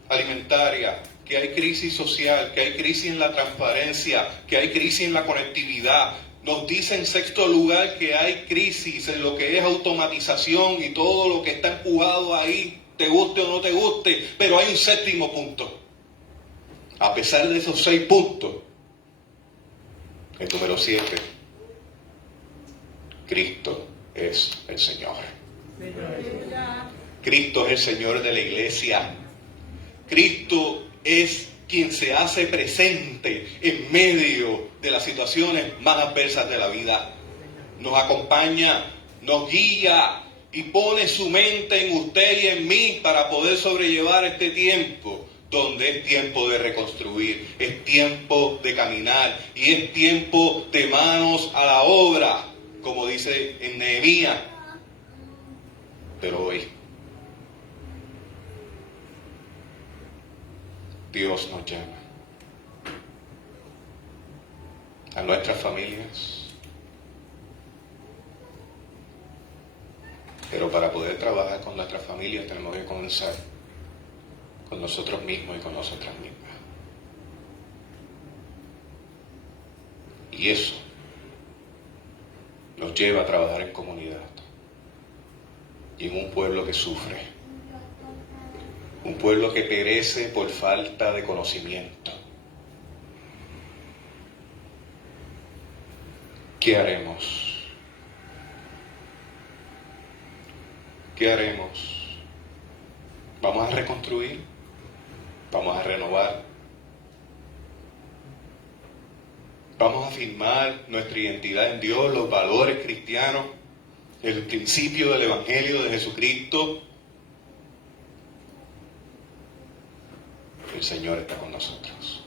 alimentaria, que hay crisis social, que hay crisis en la transparencia, que hay crisis en la conectividad. Nos dice en sexto lugar que hay crisis en lo que es automatización y todo lo que está empujado ahí, te guste o no te guste, pero hay un séptimo punto. A pesar de esos 6 puntos, el número 7, Cristo es el Señor. Cristo es el Señor de la iglesia. Cristo es quien se hace presente en medio de las situaciones más adversas de la vida. Nos acompaña, nos guía y pone su mente en usted y en mí para poder sobrellevar este tiempo, donde es tiempo de reconstruir, es tiempo de caminar y es tiempo de manos a la obra, como dice en Nehemías. Pero hoy Dios nos llama a nuestras familias, pero para poder trabajar con nuestras familias tenemos que comenzar con nosotros mismos y con nosotras mismas. Y eso nos lleva a trabajar en comunidad y en un pueblo que sufre. Un pueblo que perece por falta de conocimiento. ¿Qué haremos? ¿Qué haremos? ¿Vamos a reconstruir? ¿Vamos a renovar? ¿Vamos a afirmar nuestra identidad en Dios, los valores cristianos, el principio del Evangelio de Jesucristo? El Señor está con nosotros.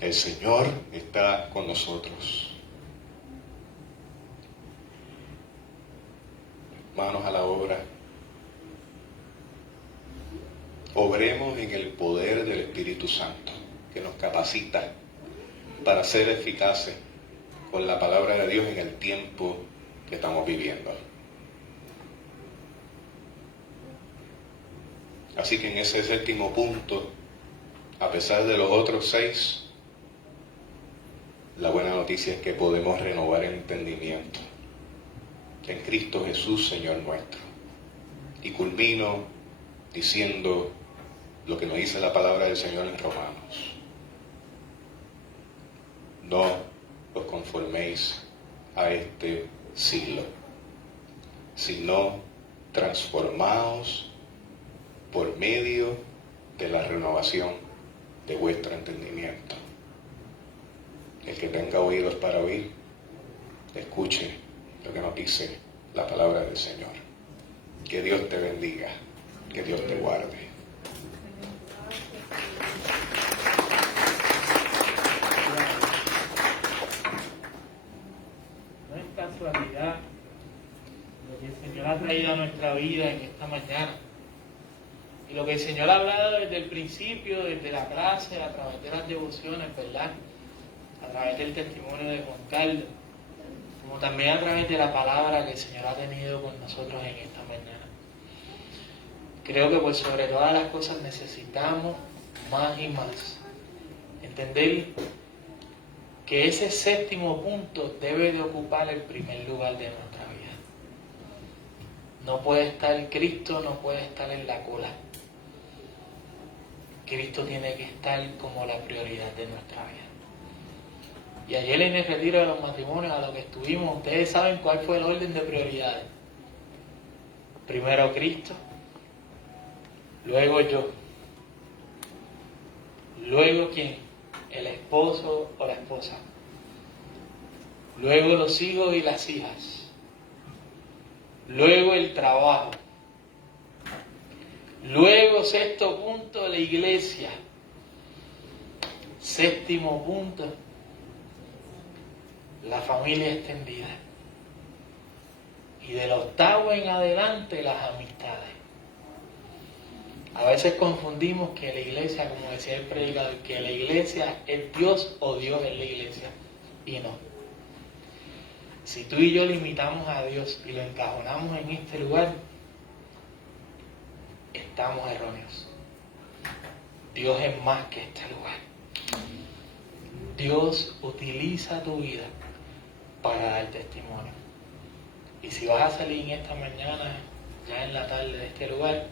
El Señor está con nosotros. Manos a la obra. Obremos en el poder del Espíritu Santo, que nos capacita para ser eficaces con la palabra de Dios en el tiempo que estamos viviendo. Así que en ese séptimo punto, a pesar de los otros 6, La buena noticia es que podemos renovar el entendimiento en Cristo Jesús, Señor nuestro. Y culmino diciendo lo que nos dice la palabra del Señor en Romanos. No os conforméis a este siglo, sino transformaos por medio de la renovación de vuestro entendimiento. El que tenga oídos para oír, escuche lo que nos dice la palabra del Señor. Que Dios te bendiga, que Dios te guarde. No es casualidad lo que el Señor ha traído a nuestra vida en esta mañana. Y lo que el Señor ha hablado desde el principio, desde la clase, a través de las devociones, ¿verdad? A través del testimonio de Juan Carlos, como también a través de la palabra que el Señor ha tenido con nosotros en esta mañana. Creo que por sobre todas las cosas necesitamos más y más entender que ese séptimo punto debe de ocupar el primer lugar de nuestra vida. No puede estar Cristo, no puede estar en la cola. Cristo tiene que estar como la prioridad de nuestra vida. Y ayer en el retiro de los matrimonios a lo que estuvimos, ustedes saben cuál fue el orden de prioridades. Primero Cristo, luego yo, luego ¿quién? El esposo o la esposa, luego los hijos y las hijas, luego el trabajo, luego sexto punto la iglesia, séptimo punto la familia extendida, y del octavo en adelante las amistades. A veces confundimos que la iglesia, como decía el predicador, que la iglesia es Dios o Dios es la iglesia, y no. Si tú y yo limitamos a Dios y lo encajonamos en este lugar, estamos erróneos. Dios es más que este lugar. Dios utiliza tu vida para dar testimonio. Y si vas a salir en esta mañana, ya en la tarde de este lugar,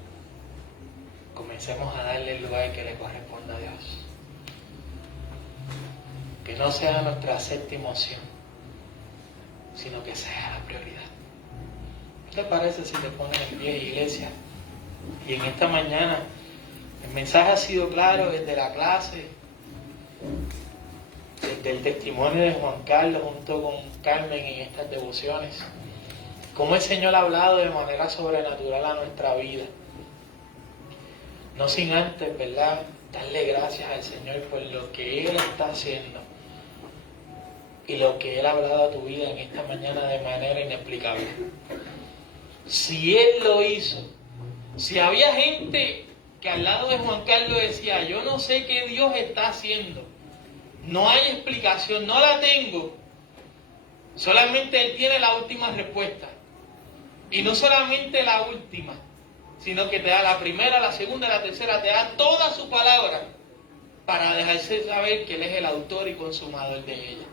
comencemos a darle el lugar que le corresponde a Dios. Que no sea nuestra séptima opción, sino que sea la prioridad. ¿Qué te parece si te pones en pie, iglesia? Y en esta mañana, el mensaje ha sido claro desde la clase, desde el testimonio de Juan Carlos junto con Carmen en estas devociones, cómo el Señor ha hablado de manera sobrenatural a nuestra vida. No sin antes, ¿verdad?, darle gracias al Señor por lo que Él está haciendo y lo que Él ha hablado a tu vida en esta mañana de manera inexplicable. Si Él lo hizo, si había gente que al lado de Juan Carlos decía, yo no sé qué Dios está haciendo, no hay explicación, no la tengo, solamente Él tiene la última respuesta. Y no solamente la última, sino que te da la primera, la segunda, la tercera, te da toda su palabra para dejarse saber que Él es el autor y consumador de ella.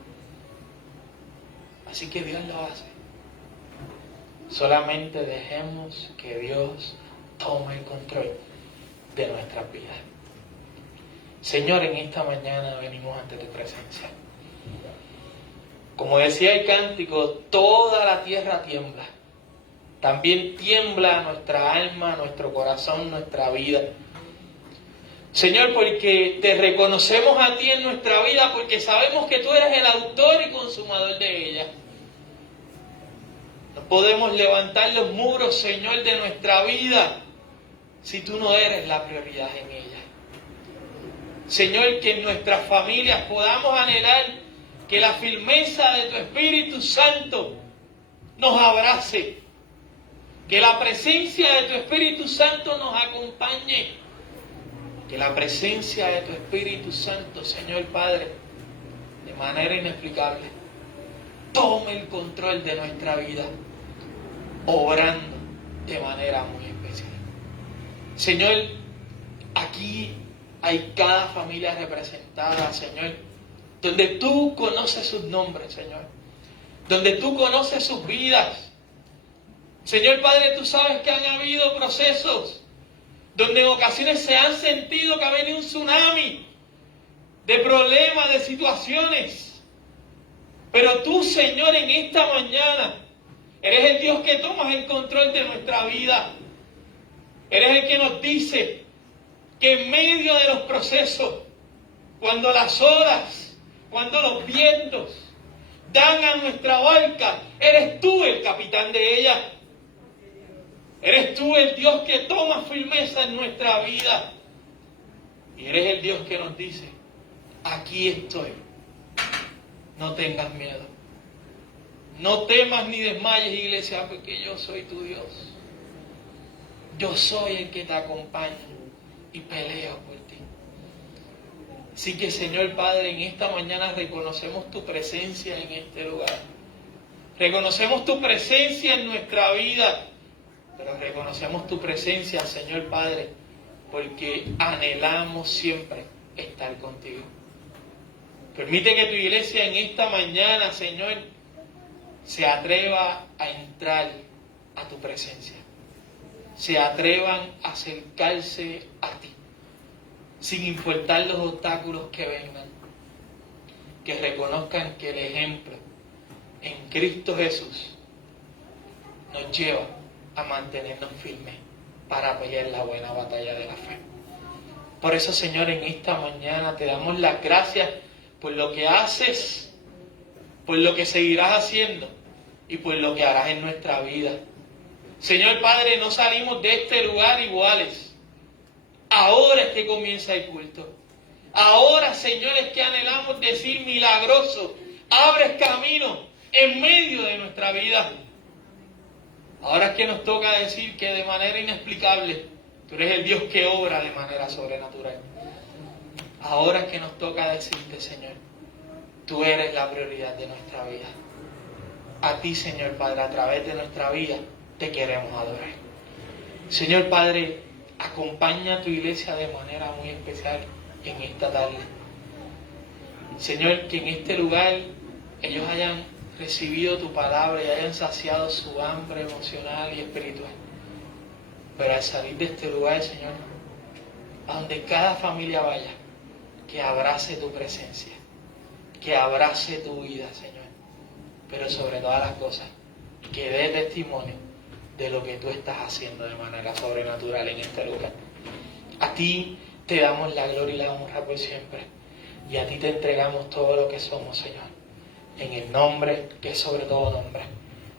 Así que Dios lo hace. Solamente dejemos que Dios tome el control de nuestras vidas. Señor, en esta mañana venimos ante tu presencia. Como decía el cántico, toda la tierra tiembla. También tiembla nuestra alma, nuestro corazón, nuestra vida. Señor, porque te reconocemos a ti en nuestra vida, porque sabemos que tú eres el autor y consumador de ella. No podemos levantar los muros, Señor, de nuestra vida si tú no eres la prioridad en ella. Señor, que en nuestras familias podamos anhelar que la firmeza de tu Espíritu Santo nos abrace. Que la presencia de tu Espíritu Santo nos acompañe. Que la presencia de tu Espíritu Santo, Señor Padre, de manera inexplicable, tome el control de nuestra vida, obrando de manera muy especial. Señor, aquí hay cada familia representada, Señor. donde tú conoces sus nombres, Señor, donde tú conoces sus vidas. Señor Padre, tú sabes que han habido procesos donde en ocasiones se han sentido que ha venido un tsunami de problemas, de situaciones. Pero tú, Señor, en esta mañana, eres el Dios que tomas el control de nuestra vida. Eres el que nos dice que en medio de los procesos, cuando las olas, cuando los vientos dan a nuestra barca, eres tú el capitán de ella. Eres tú el Dios que toma firmeza en nuestra vida. Y eres el Dios que nos dice, aquí estoy. No tengas miedo. No temas ni desmayes, iglesia, porque yo soy tu Dios. Yo soy el que te acompaña y peleo por ti. Así que, Señor Padre, en esta mañana reconocemos tu presencia en este lugar. Reconocemos tu presencia en nuestra vida. Pero reconocemos tu presencia, Señor Padre, porque anhelamos siempre estar contigo. Permite que tu iglesia en esta mañana, Señor, se atreva a entrar a tu presencia. Se atrevan a acercarse a ti, sin importar los obstáculos que vengan. Que reconozcan que el ejemplo en Cristo Jesús nos lleva a mantenernos firmes para pelear la buena batalla de la fe. Por eso, Señor, en esta mañana te damos las gracias por lo que haces, por lo que seguirás haciendo y por lo que harás en nuestra vida. Señor Padre, no salimos de este lugar iguales. Ahora es que comienza el culto. Ahora, Señor, es que anhelamos decir milagroso, abres camino en medio de nuestra vida. Ahora es que nos toca decir que de manera inexplicable, tú eres el Dios que obra de manera sobrenatural. Ahora es que nos toca decirte, Señor, tú eres la prioridad de nuestra vida. A ti, Señor Padre, a través de nuestra vida, te queremos adorar. Señor Padre, acompaña a tu iglesia de manera muy especial en esta tarde. Señor, que en este lugar ellos hayan recibido tu palabra y hayan saciado su hambre emocional y espiritual. Pero al salir de este lugar, Señor, a donde cada familia vaya, que abrace tu presencia, que abrace tu vida, Señor. Pero sobre todas las cosas, que dé testimonio de lo que tú estás haciendo de manera sobrenatural en este lugar. A ti te damos la gloria y la honra por siempre. Y a ti te entregamos todo lo que somos, Señor. En el nombre que es sobre todo nombre.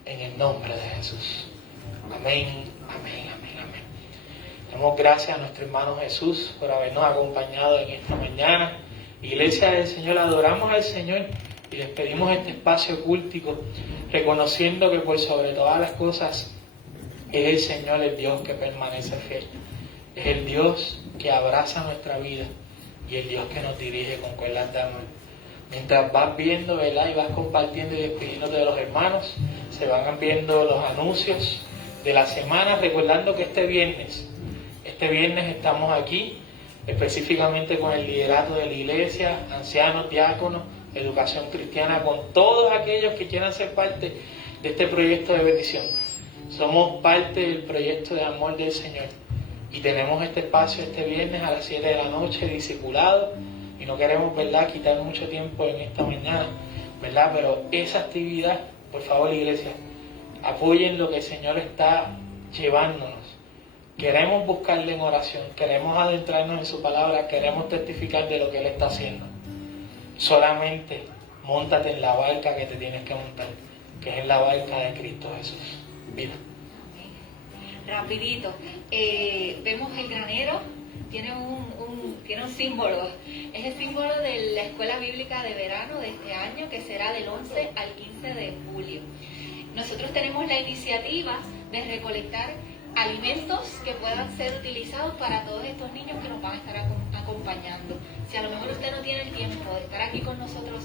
En el nombre de Jesús. Amén, amén, amén, amén. Damos gracias a nuestro hermano Jesús por habernos acompañado en esta mañana. Iglesia del Señor, adoramos al Señor y les pedimos este espacio cultico, reconociendo que por sobre todas las cosas es el Señor el Dios que permanece fiel. Es el Dios que abraza nuestra vida y el Dios que nos dirige con cuerdas de amor. Mientras vas viendo, ¿verdad? Y vas compartiendo y despidiéndote de los hermanos, se van viendo los anuncios de la semana, recordando que este viernes estamos aquí, específicamente con el liderato de la iglesia, ancianos, diáconos, educación cristiana, con todos aquellos que quieran ser parte de este proyecto de bendición. Somos parte del proyecto de amor del Señor y tenemos este espacio este viernes a las 7 de la noche, discipulado. Y no queremos, ¿verdad?, quitar mucho tiempo en esta mañana, ¿verdad? Pero esa actividad, por favor, iglesia, apoyen lo que el Señor está llevándonos. Queremos buscarle en oración, queremos adentrarnos en su palabra, queremos testificar de lo que Él está haciendo. Solamente móntate en la barca que te tienes que montar, que es la barca de Cristo Jesús. Mira. Rapidito, vemos el granero, tiene un símbolo, es el símbolo de la Escuela Bíblica de Verano de este año, que será del 11 al 15 de julio. Nosotros tenemos la iniciativa de recolectar alimentos que puedan ser utilizados para todos estos niños que nos van a estar acompañando. Si a lo mejor usted no tiene el tiempo de estar aquí con nosotros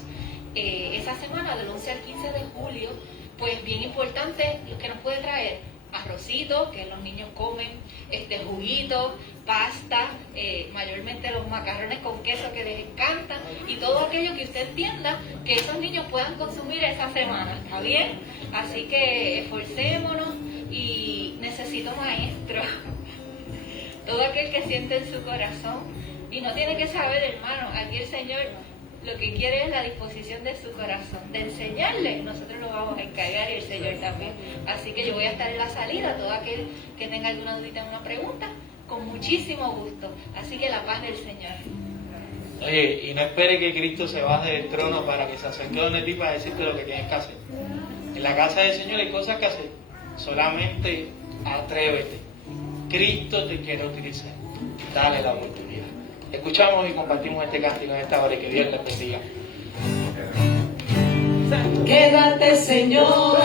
esa semana, del 11 al 15 de julio, pues bien importante lo que nos puede traer arrocitos que los niños comen, juguitos, pasta, mayormente los macarrones con queso que les encanta, y todo aquello que usted entienda que esos niños puedan consumir esa semana, ¿está bien? Así que esforcémonos y necesito maestros. Todo aquel que siente en su corazón, y no tiene que saber, hermano, aquí el Señor lo que quiere es la disposición de su corazón, de enseñarle. Nosotros lo vamos a encargar y el Señor también. Así que yo voy a estar en la salida, todo aquel que tenga alguna dudita, una pregunta, con muchísimo gusto. Así que la paz del Señor. Oye, y no espere que Cristo se baje del trono para que se acerque donde ti para decirte lo que tienes que hacer. En la casa del Señor hay cosas que hacer. Solamente atrévete. Cristo te quiere utilizar. Dale la oportunidad. Escuchamos y compartimos este cántico en esta hora y que Dios les bendiga. Quédate, Señor.